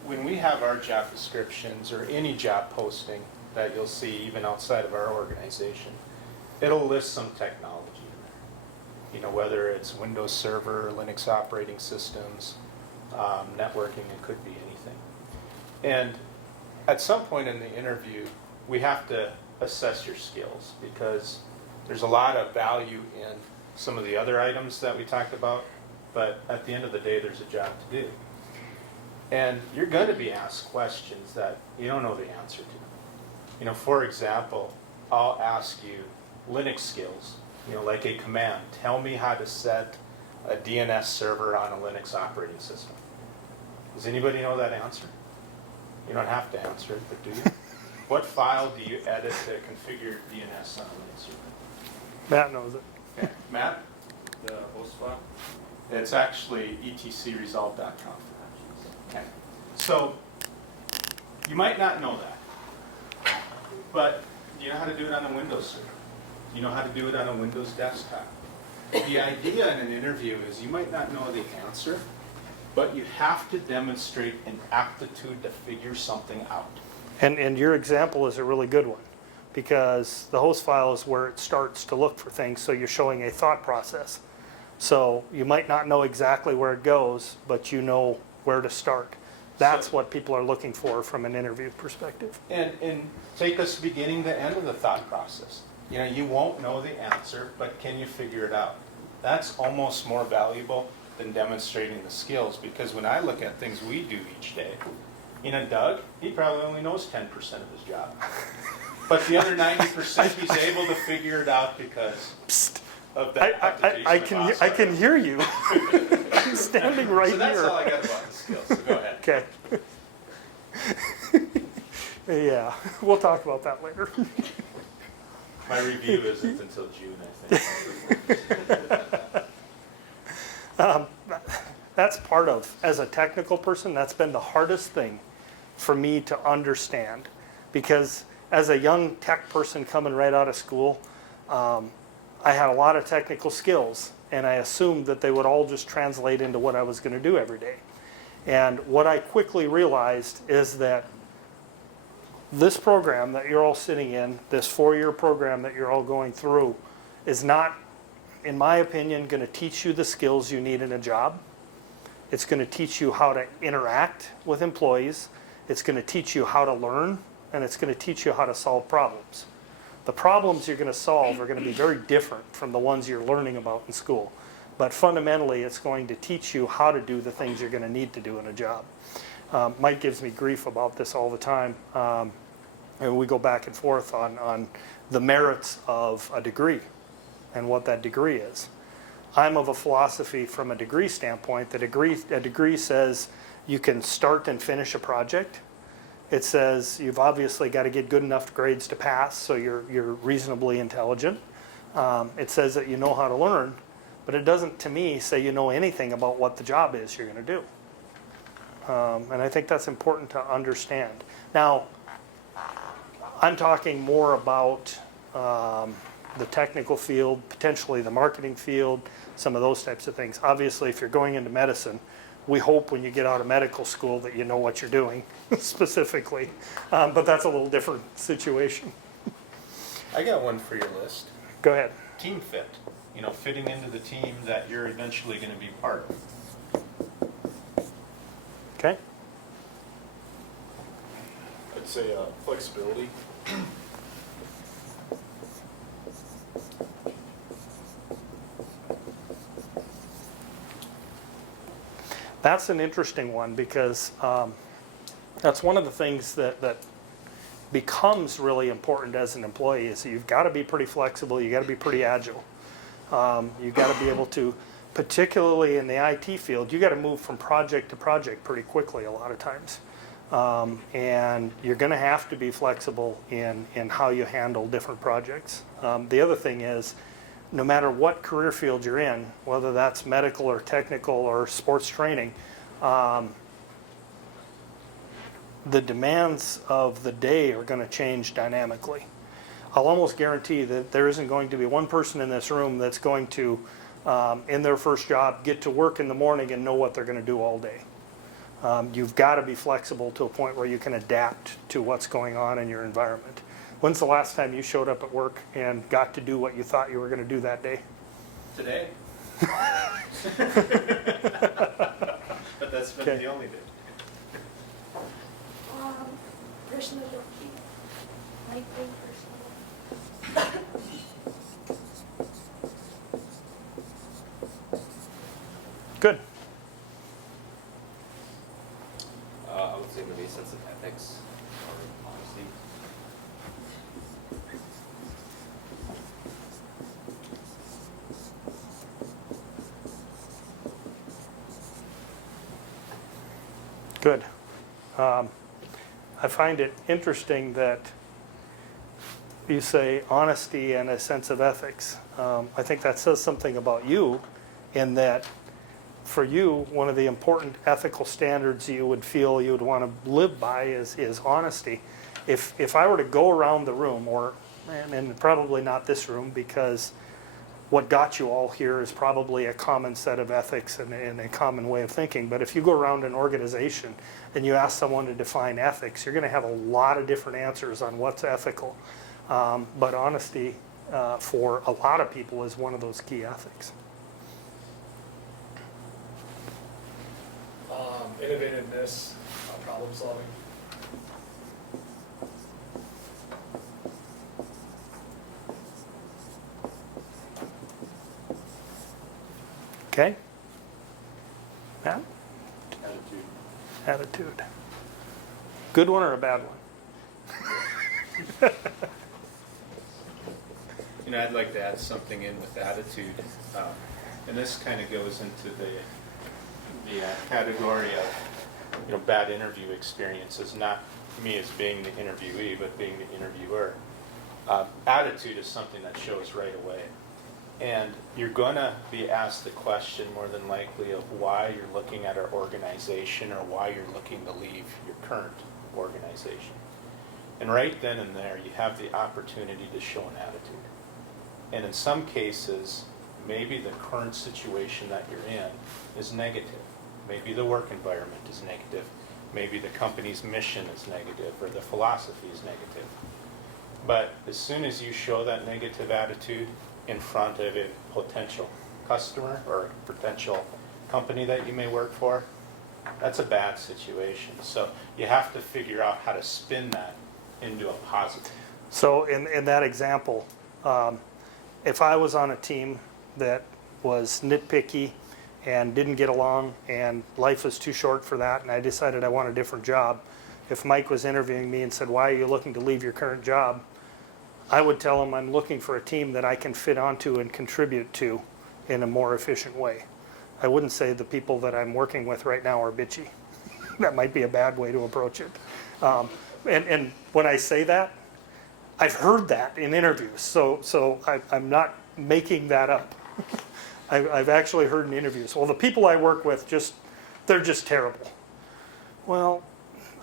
When we have our job descriptions or any job posting that you'll see even outside of our organization, it'll list some technology in there. You know, whether it's Windows Server, Linux operating systems, networking, it could be anything. And at some point in the interview, we have to assess your skills because there's a lot of value in some of the other items that we talked about, but at the end of the day, there's a job to do. And you're going to be asked questions that you don't know the answer to. You know, for example, I'll ask you Linux skills, you know, like a command. Tell me how to set a DNS server on a Linux operating system. Does anybody know that answer? You don't have to answer it, but do you? What file do you edit to configure DNS on a Linux server? Matt knows it. Okay. Matt? The host file? It's actually etcresolve.com. Okay. So you might not know that, but do you know how to do it on a Windows server? Do you know how to do it on a Windows desktop? The idea in an interview is you might not know the answer, but you have to demonstrate an aptitude to figure something out. And your example is a really good one because the host file is where it starts to look for things, so you're showing a thought process. So you might not know exactly where it goes, but you know where to start. That's what people are looking for from an interview perspective. And take us beginning to end of the thought process. You know, you won't know the answer, but can you figure it out? That's almost more valuable than demonstrating the skills, because when I look at things we do each day, you know, Doug, he probably only knows 10% of his job. But the other 90% he's able to figure it out because of that application. I can hear you. I'm standing right so that's here. all I got about the skills, so go ahead. Okay. Yeah, we'll talk about that later. My review isn't until June, I think. That's part of, as a technical person, that's been the hardest thing for me to understand. Because as a young tech person coming right out of school, I had a lot of technical skills, and I assumed that they would all just translate into what I was going to do every day. And what I quickly realized is that this program that you're all sitting in, this 4-year program that you're all going through, is not, in my opinion, going to teach you the skills you need in a job. It's going to teach you how to interact with employees. It's going to teach you how to learn, and it's going to teach you how to solve problems. The problems you're going to solve are going to be very different from the ones you're learning about in school. But fundamentally, it's going to teach you how to do the things you're going to need to do in a job. Mike gives me grief about this all the time. And we go back and forth on the merits of a degree and what that degree is. I'm of a philosophy from a degree standpoint. A degree says you can start and finish a project. It says you've obviously got to get good enough grades to pass, so you're reasonably intelligent. It says that you know how to learn, but it doesn't, to me, say you know anything about what the job is you're going to do. And I think that's important to understand. Now, I'm talking more about the technical field, potentially the marketing field, some of those types of things. Obviously, if you're going into medicine, we hope when you get out of medical school that you know what you're doing specifically. But that's a little different situation. I got one for your list. Go ahead. Team fit. You know, fitting into the team that you're eventually going to be part of. Okay. I'd say flexibility. That's an interesting one because That's one of the things that becomes really important as an employee is you've got to be pretty flexible, you got to be pretty agile. You've got to be able to, particularly in the IT field, you got to move from project to project pretty quickly a lot of times. And you're going to have to be flexible in how you handle different projects. The other thing is, no matter what career field you're in, whether that's medical or technical or sports training, the demands of the day are going to change dynamically. I'll almost guarantee that there isn't going to be one person in this room that's going to, in their first job, get to work in the morning and know what they're going to do all day. You've got to be flexible to a point where you can adapt to what's going on in your environment. When's the last time you showed up at work and got to do what you thought you were going to do that day? Today. But that's been Okay. the only day. Personality. My thing, personal. Good. I would say maybe a sense of ethics or honesty. Good. I find it interesting that you say honesty and a sense of ethics. I think that says something about you in that for you, one of the important ethical standards you would feel you would want to live by is honesty. If I were to go around the room, and probably not this room because what got you all here is probably a common set of ethics and a common way of thinking. But if you go around an organization and you ask someone to define ethics, you're going to have a lot of different answers on what's ethical. But honesty, for a lot of people, is one of those key ethics. Innovativeness, problem solving. Okay? Matt? Attitude. Attitude. Good one or a bad one? You know, I'd like to add something in with attitude, and this kind of goes into the category of bad interview experiences, not me as being the interviewee, but being the interviewer. Attitude is something that shows right away, and you're going to be asked the question more than likely of why you're looking at our organization or why you're looking to leave your current organization. And right then and there, you have the opportunity to show an attitude. And in some cases, maybe the current situation that you're in is negative. Maybe the work environment is negative. Maybe the company's mission is negative or the philosophy is negative. But as soon as you show that negative attitude in front of a potential customer or a potential company that you may work for, that's a bad situation. So you have to figure out how to spin that into a positive. So in that example, if I was on a team that was nitpicky and didn't get along and life was too short for that and I decided I want a different job, if Mike was interviewing me and said, why are you looking to leave your current job? I would tell him I'm looking for a team that I can fit onto and contribute to in a more efficient way. I wouldn't say the people that I'm working with right now are bitchy. That might be a bad way to approach it. And when I say that, I've heard that in interviews, so I'm not making that up. I've actually heard in interviews, well, the people I work with, they're just terrible. Well,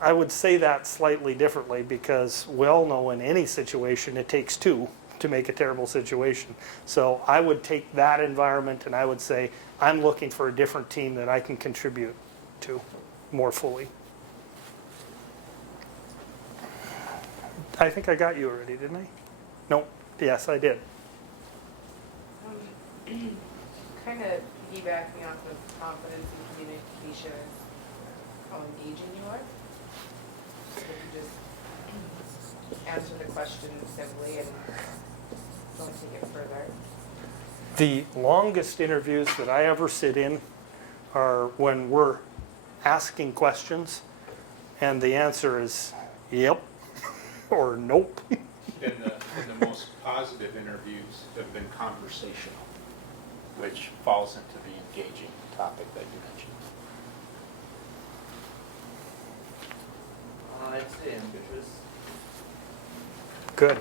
I would say that slightly differently because we all know in any situation it takes two to make a terrible situation. So I would take that environment and I would say, I'm looking for a different team that I can contribute to more fully. I think I got you already, didn't I? No. Yes, I did. Kind of piggybacking off of confidence and communication, how engaging you are. So if you just answer the question simply and don't take it further. The longest interviews that I ever sit in are when we're asking questions And the answer is yep or nope. And the most positive interviews have been conversational, which falls into the engaging topic that you mentioned. I'd say ambitious. Good.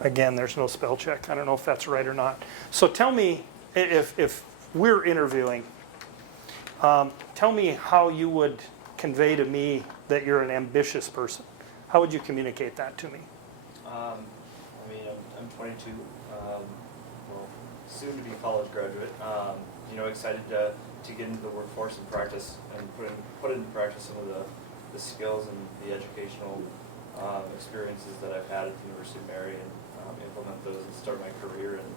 Again, there's no spell check. I don't know if that's right or not. So tell me, if we're interviewing, tell me how you would convey to me that you're an ambitious person. How would you communicate that to me? I mean, I'm 22, well, soon to be college graduate. You know, excited to get into the workforce and practice and put into practice some of the skills and the educational experiences that I've had at the University of Mary and implement those and start my career. And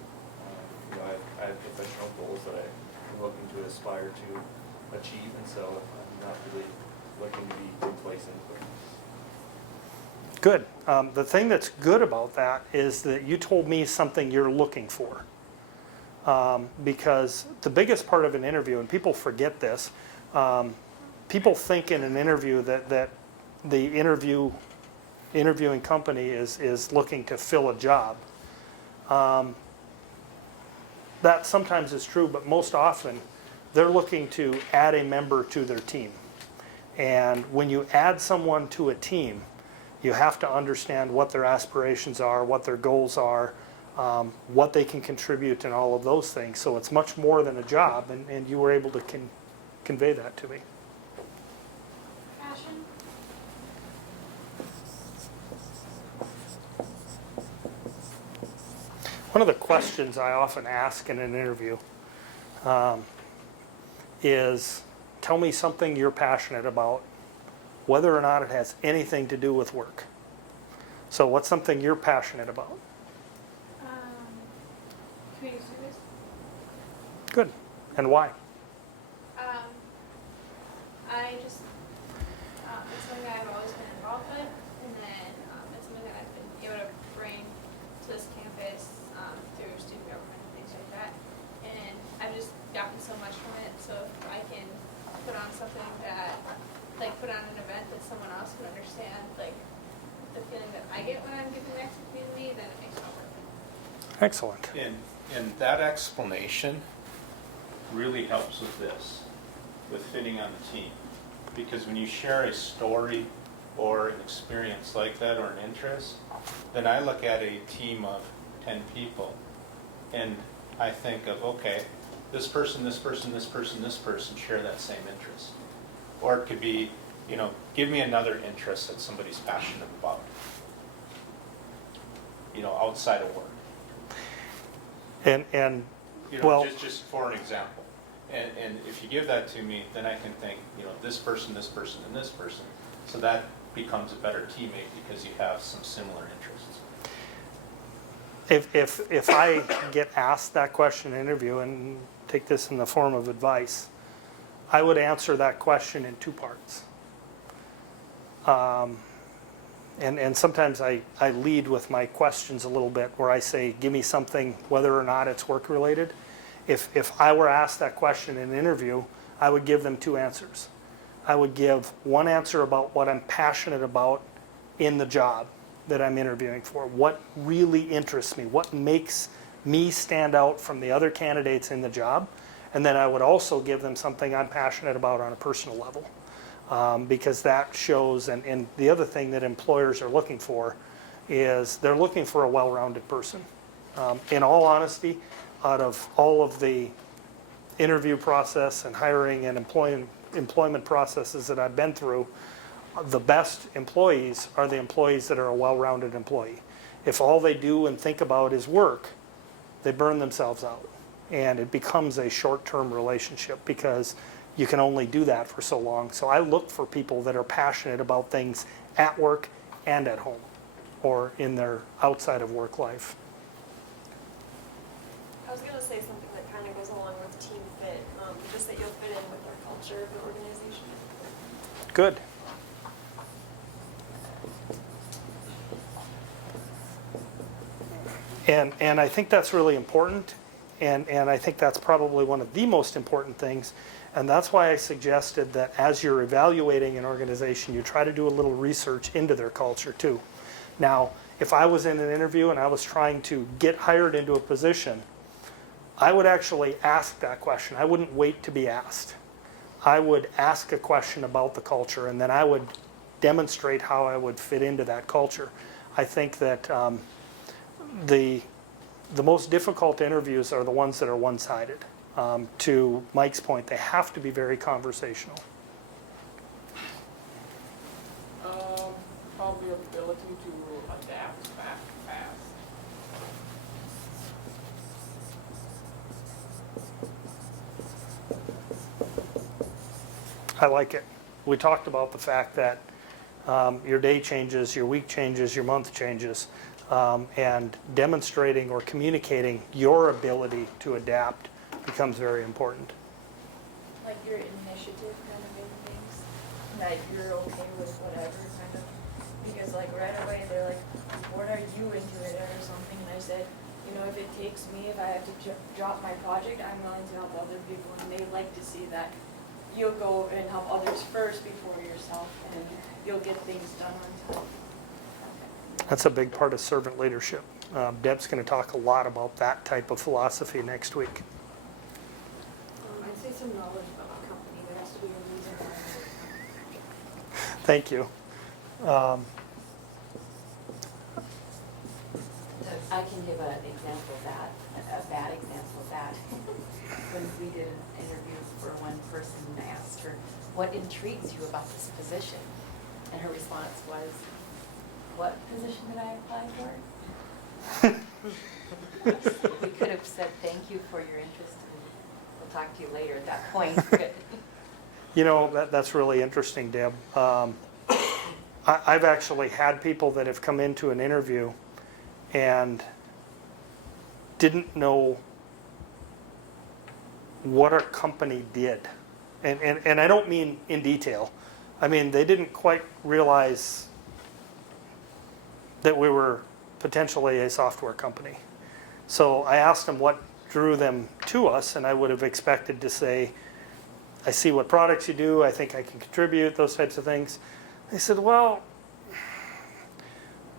you know, I have professional goals that I'm looking to aspire to achieve, and so I'm not really looking to be complacent. Good. The thing that's good about that is that you told me something you're looking for. Because the biggest part of an interview, and people forget this, people think in an interview that the interviewing company is looking to fill a job. That sometimes is true, but most often they're looking to add a member to their team. And when you add someone to a team, you have to understand what their aspirations are, what their goals are, what they can contribute, and all of those things. So it's much more than a job, and you were able to convey that to me. Passion. One of the questions I often ask in an interview is, tell me something you're passionate about, whether or not it has anything to do with work. So what's something you're passionate about? Community service. Good. And why? I just, it's something that I've always been involved with, and then it's something that I've been able to bring to this campus through student government and things like that. And I've just gotten so much from it, so if I can put on something that, like put on an event that someone else can understand, like the feeling that I get when I'm giving back to the community, then it makes it all worth it. Excellent. And that explanation really helps with this, with fitting on the team. Because when you share a story or an experience like that or an interest, then I look at a team of 10 people and I think of, okay, this person, this person, this person, this person share that same interest. Or it could be, you know, give me another interest that somebody's passionate about, you know, outside of work. And You know, well, just for an example. And if you give that to me, then I can think, you know, this person, and this person. So that becomes a better teammate because you have some similar interests. if I get asked that question in an interview, and take this in the form of advice, I would answer that question in two parts. And sometimes I lead with my questions a little bit where I say, give me something, whether or not it's work related. If I were asked that question in an interview, I would give them two answers. I would give one answer about what I'm passionate about in the job that I'm interviewing for, what really interests me, what makes me stand out from the other candidates in the job. And then I would also give them something I'm passionate about on a personal level. Because that shows, and the other thing that employers are looking for is they're looking for a well-rounded person. In all honesty, out of all of the interview process and hiring and employment processes that I've been through, the best employees are the employees that are a well-rounded employee. If all they do and think about is work, they burn themselves out. And it becomes a short-term relationship because you can only do that for so long. So I look for people that are passionate about things at work and at home or in their outside of work life. I was going to say something that kind of goes along with team fit, just that you'll fit in with their culture of the organization. Good. And I think that's really important. And I think that's probably one of the most important things. And that's why I suggested that as you're evaluating an organization, you try to do a little research into their culture too. Now, if I was in an interview and I was trying to get hired into a position, I would actually ask that question. I wouldn't wait to be asked. I would ask a question about the culture, and then I would demonstrate how I would fit into that culture. I think that the most difficult interviews are the ones that are one-sided. To Mike's point, they have to be very conversational. Probably ability to adapt fast. I like it. We talked about the fact that your day changes, your week changes, your month changes, and demonstrating or communicating your ability to adapt becomes very important. Like your initiative kind of in things, that you're okay with whatever kind of, because like right away they're like, what are you into it or something, and I said, you know, if it takes me, if I have to drop my project, I'm willing to help other people, and they like to see that you'll go and help others first before yourself, and you'll get things done on time. That's a big part of servant leadership. Deb's going to talk a lot about that type of philosophy next week. I'd say some knowledge about the company. There has to be a reason why. Thank you. I can give an example of that, a bad example of that. When we did an interview for one person, I asked her, what intrigues you about this position? And her response was, what position did I apply for? We could have said, thank you for your interest, and we'll talk to you later at that point. You know, that's really interesting, Deb. I've actually had people that have come into an interview and didn't know what our company did. And I don't mean in detail. I mean, they didn't quite realize that we were potentially a software company. So I asked them what drew them to us, and I would have expected to say, I see what products you do, I think I can contribute, those types of things. They said, well,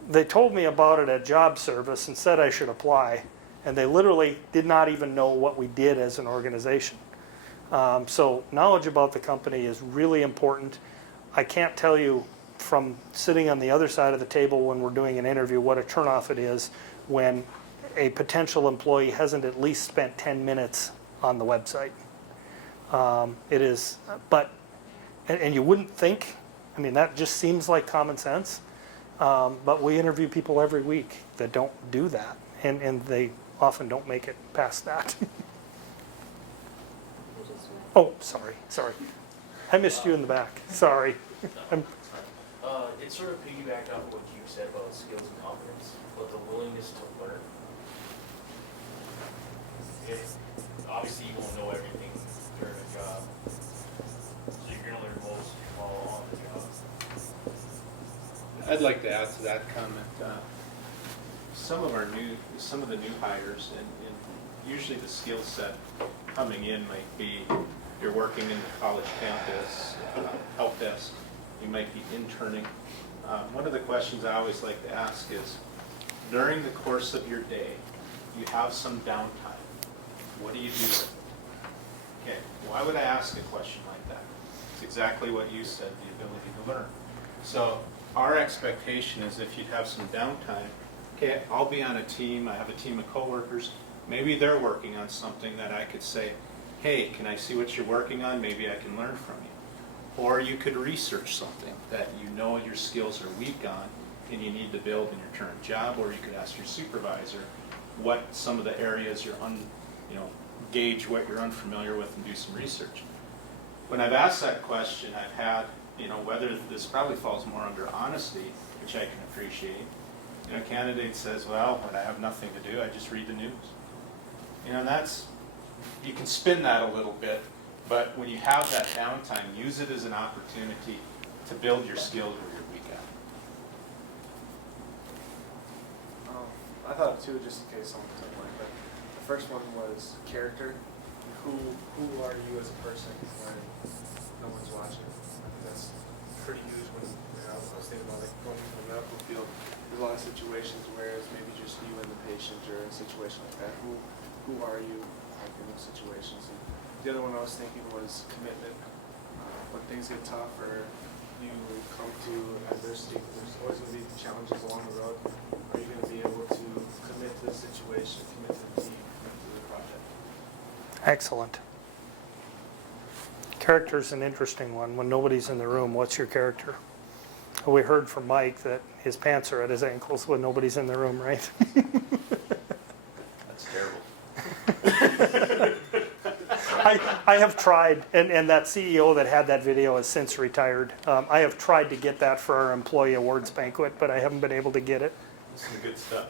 they told me about it at job service and said I should apply, and they literally did not even know what we did as an organization. So knowledge about the company is really important. I can't tell you from sitting on the other side of the table when we're doing an interview what a turnoff it is when a potential employee hasn't at least spent 10 minutes on the website. It is, but, and you wouldn't think, I mean, that just seems like common sense, but we interview people every week that don't do that, and they often don't make it past that. Oh, sorry. I missed you in the back, sorry. It sort of piggybacked off of what you said about skills and confidence, but the willingness to learn. Obviously, you won't know everything during a job, so you're going to learn most while on the job. I'd like to add to that comment. Some of the new hires, and usually the skill set coming in might be you're working in the college campus, help desk, you might be interning. One of the questions I always like to ask is, during the course of your day, you have some downtime. What do you do with it? Okay, why would I ask a question like that? It's exactly what you said, the ability to learn. So our expectation is if you'd have some downtime, okay, I'll be on a team, I have a team of coworkers, maybe they're working on something that I could say, hey, can I see what you're working on? Maybe I can learn from you. Or you could research something that you know your skills are weak on and you need to build in your current job, or you could ask your supervisor what some of the areas gauge what you're unfamiliar with and do some research. When I've asked that question, I've had, whether this probably falls more under honesty, which I can appreciate. A candidate says, well, when I have nothing to do, I just read the news. You can spin that a little bit, but when you have that downtime, use it as an opportunity to build your skills where you're weak at. I thought too, just in case someone didn't like that, the first one was character. Who are you as a person when no one's watching? I think that's pretty huge when I was thinking about like going into the medical field. There's a lot of situations where it's maybe just you and the patient or a situation like that. Who are you like in those situations? And the other one I was thinking was commitment. When things get tough or you come to adversity, there's always going to be challenges along the road. Are you going to be able to commit to the situation, commit to the team, commit to the project? Excellent. Character's an interesting one. When nobody's in the room, what's your character? We heard from Mike that his pants are at his ankles when nobody's in the room, right? That's terrible. I have tried, and that CEO that had that video has since retired. I have tried to get that for our employee awards banquet, but I haven't been able to get it. This is the good stuff.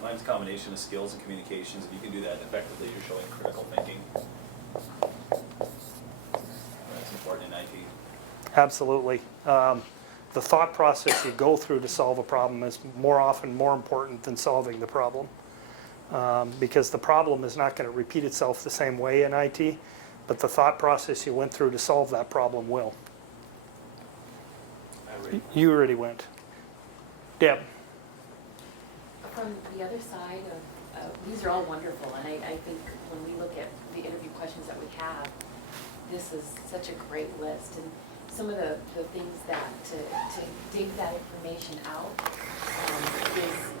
Mine's a combination of skills and communications. If you can do that effectively, you're showing critical thinking. That's important in IT. Absolutely. The thought process you go through to solve a problem is more often more important than solving the problem. Because the problem is not going to repeat itself the same way in IT, but the thought process you went through to solve that problem will. You already went. Deb. From the other side of, these are all wonderful, and I think when we look at the interview questions that we have, this is such a great list. And some of the things that, to dig that information out is,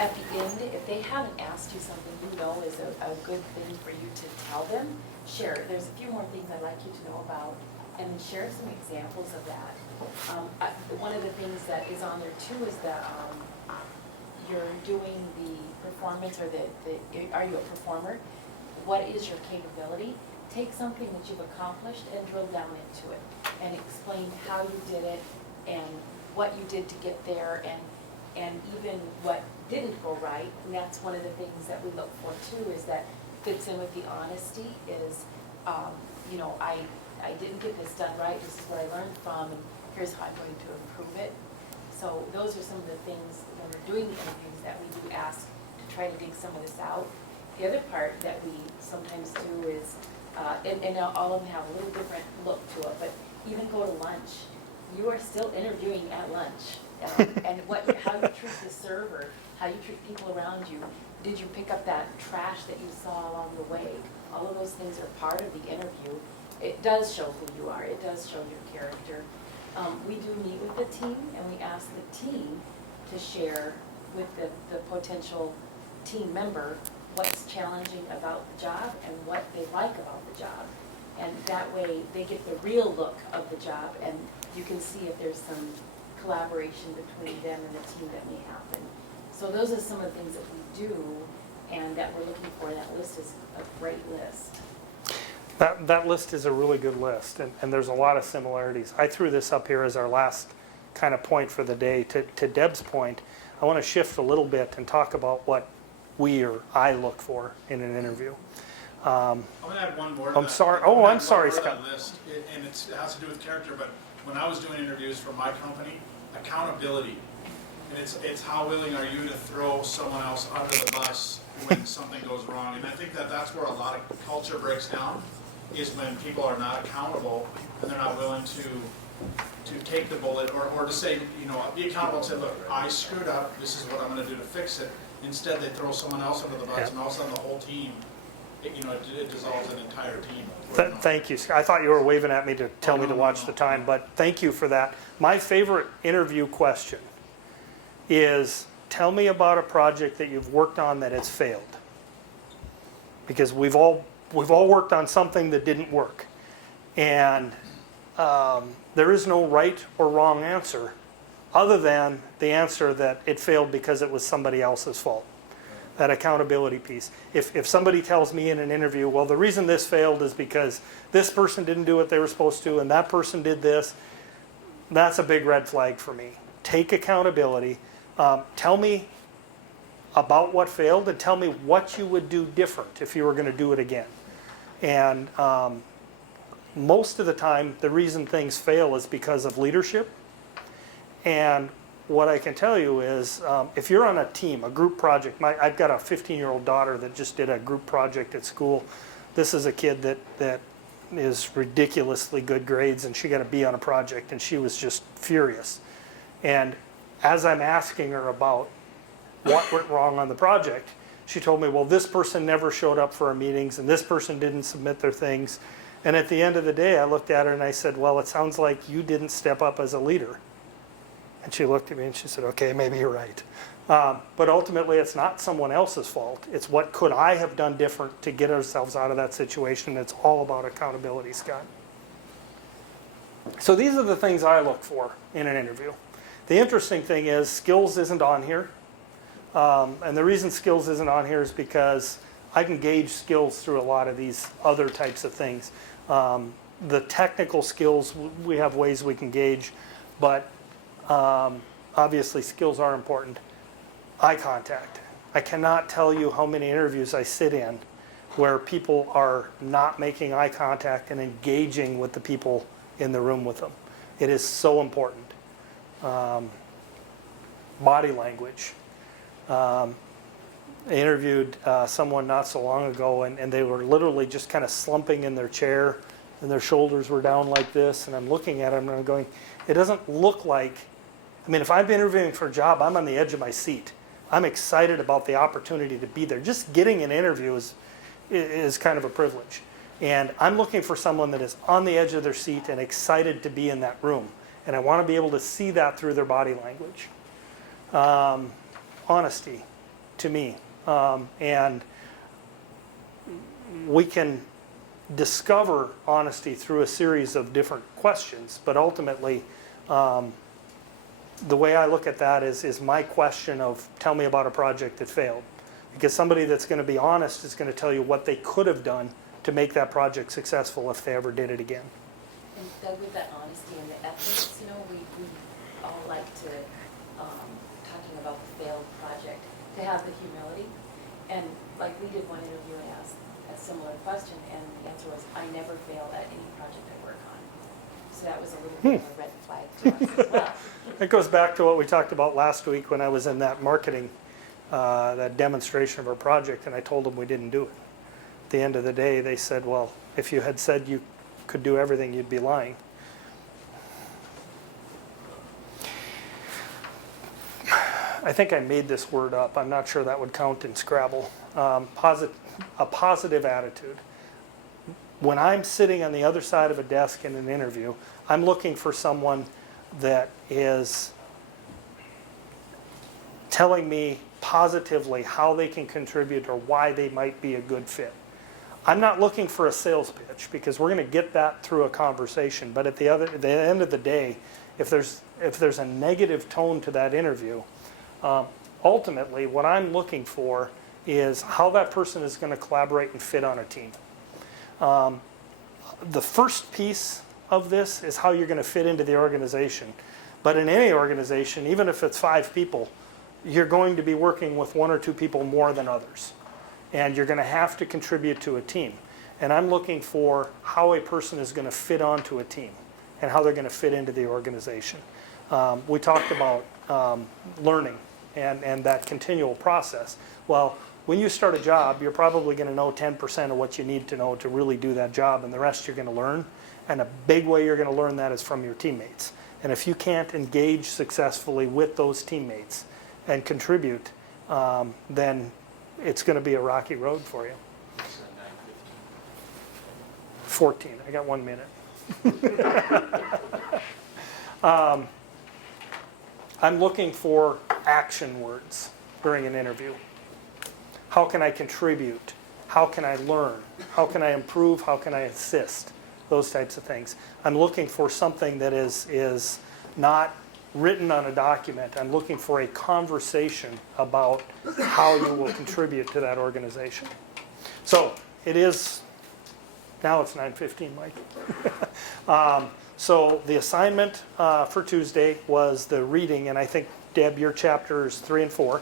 at the end, if they haven't asked you something you know is a good thing for you to tell them, share. There's a few more things I'd like you to know about, and share some examples of that. One of the things that is on there too is that you're doing the performance, or are you a performer? What is your capability? Take something that you've accomplished and drill down into it, and explain how you did it, and what you did to get there, and even what didn't go right. And that's one of the things that we look for too, is that fits in with the honesty is, you know, I didn't get this done right, this is what I learned from, and here's how I'm going to improve it. So those are some of the things when we're doing the interviews that we do ask to try to dig some of this out. The other part that we sometimes do is, and all of them have a little different look to it, but even go to lunch, you are still interviewing at lunch. And how you treat the server, how you treat people around you. Did you pick up that trash that you saw along the way? All of those things are part of the interview. It does show who you are. It does show your character. We do meet with the team, and we ask the team to share with the potential team member what's challenging about the job and what they like about the job. And that way they get the real look of the job, and you can see if there's some collaboration between them and the team that may happen. So those are some of the things that we do and that we're looking for. That list is a great list. That list is a really good list, and there's a lot of similarities. I threw this up here as our last kind of point for the day. To Deb's point, I want to shift a little bit and talk about what we or I look for in an interview. I'm going to add one more to I'm that. sorry. I'm gonna Oh, add I'm sorry, one more to Scott. that list, and it has to do with character, but when I was doing interviews for my company, accountability. And it's how willing are you to throw someone else under the bus when something goes wrong. And I think that's where a lot of culture breaks down, is when people are not accountable and they're not willing to take the bullet or to say, you know, be accountable and say, look, I screwed up, this is what I'm going to do to fix it. Instead, they throw someone else under the bus, and all of a sudden the whole team, it dissolves an entire team. Thank you, Scott. I thought you were waving at me to tell me to watch the time, but thank you for that. My favorite interview question is, tell me about a project that you've worked on that has failed. Because we've all worked on something that didn't work. And there is no right or wrong answer other than the answer that it failed because it was somebody else's fault. That accountability piece. If somebody tells me in an interview, well, the reason this failed is because this person didn't do what they were supposed to and that person did this, that's a big red flag for me. Take accountability. Tell me about what failed and tell me what you would do different if you were going to do it again. And most of the time, the reason things fail is because of leadership and what I can tell you is, if you're on a team, a group project, I've got a 15-year-old daughter that just did a group project at school. This is a kid that is ridiculously good grades, and she got a B on a project, and she was just furious. And as I'm asking her about what went wrong on the project, she told me, well, this person never showed up for our meetings, and this person didn't submit their things. And at the end of the day, I looked at her and I said, well, it sounds like you didn't step up as a leader. And she looked at me and she said, okay, maybe you're right. But ultimately, it's not someone else's fault. It's what could I have done different to get ourselves out of that situation. It's all about accountability, Scott. So these are the things I look for in an interview. The interesting thing is skills isn't on here. And the reason skills isn't on here is because I can gauge skills through a lot of these other types of things. The technical skills, we have ways we can gauge, but obviously skills are important. Eye contact. I cannot tell you how many interviews I sit in where people are not making eye contact and engaging with the people in the room with them. It is so important. Body language. I interviewed someone not so long ago, and they were literally just kind of slumping in their chair, and their shoulders were down like this, and I'm looking at them and I'm going, it doesn't look like, I mean, if I'm interviewing for a job, I'm on the edge of my seat. I'm excited about the opportunity to be there. Just getting an interview is kind of a privilege. And I'm looking for someone that is on the edge of their seat and excited to be in that room. And I want to be able to see that through their body language. Honesty, to me. And we can discover honesty through a series of different questions, but ultimately, the way I look at that is my question of, tell me about a project that failed. Because somebody that's going to be honest is going to tell you what they could have done to make that project successful if they ever did it again. And Doug, with that honesty and the ethics, you know, we all like to, talking about the failed project, to have the humility. And like we did one interview and asked a similar question, and the answer was, I never fail at any project I work on. So that was a little bit of a red flag to us as well. It goes back to what we talked about last week when I was in that marketing, that demonstration of our project, and I told them we didn't do it. At the end of the day, they said, well, if you had said you could do everything, you'd be lying. I think I made this word up. I'm not sure that would count in Scrabble. A positive attitude. When I'm sitting on the other side of a desk in an interview, I'm looking for someone that is telling me positively how they can contribute or why they might be a good fit. I'm not looking for a sales pitch because we're going to get that through a conversation. But at the end of the day, if there's a negative tone to that interview, ultimately what I'm looking for is how that person is going to collaborate and fit on a team. The first piece of this is how you're going to fit into the organization. But in any organization, even if it's 5 people, you're going to be working with 1 or 2 people more than others. And you're going to have to contribute to a team. And I'm looking for how a person is going to fit onto a team and how they're going to fit into the organization. We talked about learning and that continual process. Well, when you start a job, you're probably going to know 10% of what you need to know to really do that job, and the rest you're going to learn. And a big way you're going to learn that is from your teammates. And if you can't engage successfully with those teammates and contribute, then it's going to be a rocky road for you. 14. I got 1 minute. I'm looking for action words during an interview. How can I contribute? How can I learn? How can I improve? How can I assist? Those types of things. I'm looking for something that is not written on a document. I'm looking for a conversation about how you will contribute to that organization. So it is, now it's 9:15, Mike. So the assignment for Tuesday was the reading, and I think, Deb, your chapters 3 and 4.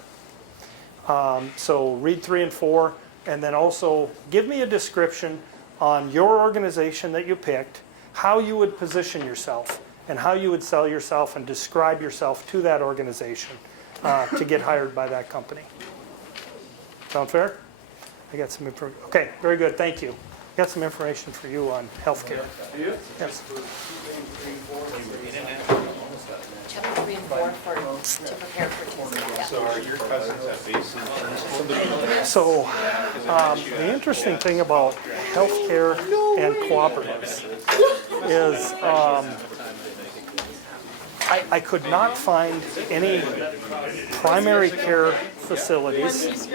So read 3 and 4, and then also give me a description on your organization that you picked, how you would position yourself, and how you would sell yourself and describe yourself to that organization to get hired by that company. Sound fair? I got some info. Okay, very good, thank you. Got some information for you on healthcare. Yes. Chapter 3 and 4 to prepare for Tuesday. So are your cousins at Basin? So the interesting thing about healthcare and cooperatives is I could not find any primary care facilities,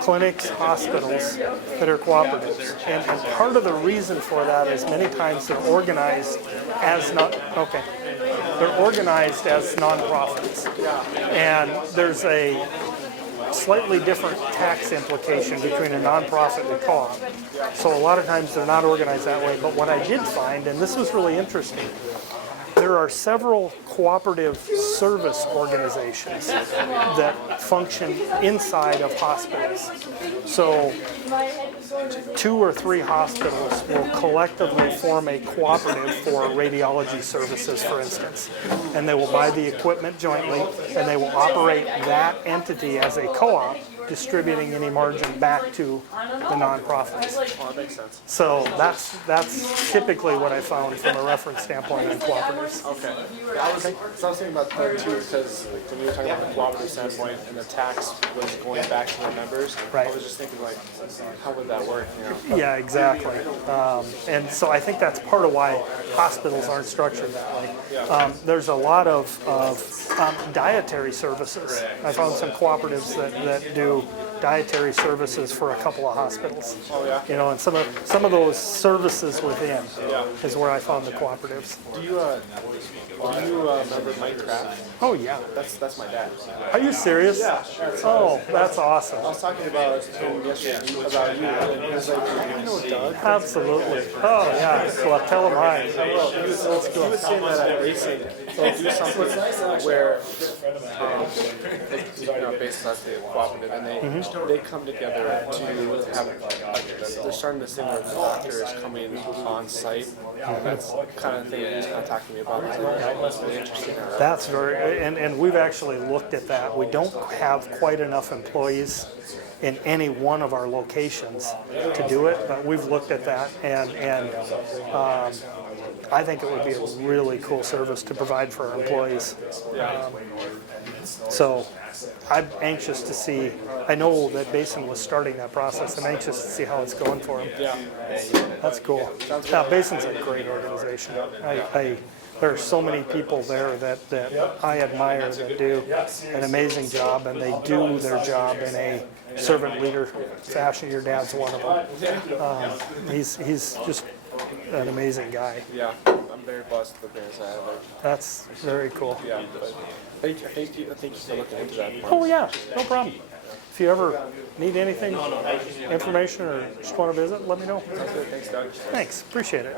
clinics, hospitals that are cooperatives. And part of the reason for that is many times they're organized as they're organized as nonprofits. And there's a slightly different tax implication between a nonprofit and a co-op. So a lot of times they're not organized that way. But what I did find, and this was really interesting, there are several cooperative service organizations that function inside of hospitals. So 2 or 3 hospitals will collectively form a cooperative for radiology services, for instance. And they will buy the equipment jointly, and they will operate that entity as a co-op, distributing any margin back to the nonprofits. Oh, that makes sense. So that's typically what I found from a reference standpoint on cooperatives. Okay. I was thinking about that too, because like, when you were talking about the cooperative standpoint and the tax was going back to the members, Right. I was just thinking like, how would that work? You know? Yeah, exactly. And so I think that's part of why hospitals aren't structured that way. There's a lot of dietary services. I found some cooperatives that do dietary services for a couple of hospitals. Oh yeah. You know, and some of those services within is where I found the cooperatives. Do you remember Mike Kraft? Oh yeah. That's my dad. Are you serious? Yeah. Oh, that's awesome. I was talking about him yesterday about you, and he was like, "You know Doug?" Absolutely. Oh yeah. Well, tell him hi. He was saying that at racing, they'll do something where based on the cooperative, and they come together to have they're starting this thing where the doctor is coming on site. And that's the kind of thing that he's kind of talking to me about. It's like, that's really interesting. That's very, and we've actually looked at that. We don't have quite enough employees in any one of our locations to do it, but we've looked at that, and I think it would be a really cool service to provide for our employees. So I'm anxious to see, I know that Basin was starting that process. I'm anxious to see how it's going for them. Yeah. That's cool. Now, Basin's a great organization. There are so many people there that I admire that do an amazing job, and they do their job in a servant leader fashion. Your dad's one of them. He's just an amazing guy. Yeah, I'm very blessed with the parents I have. That's very cool. Yeah, but thank you for looking into that. Oh yeah, no problem. If you ever need anything, information, or just want to visit, let me know. Sounds good. Thanks, Doug. Thanks, appreciate it.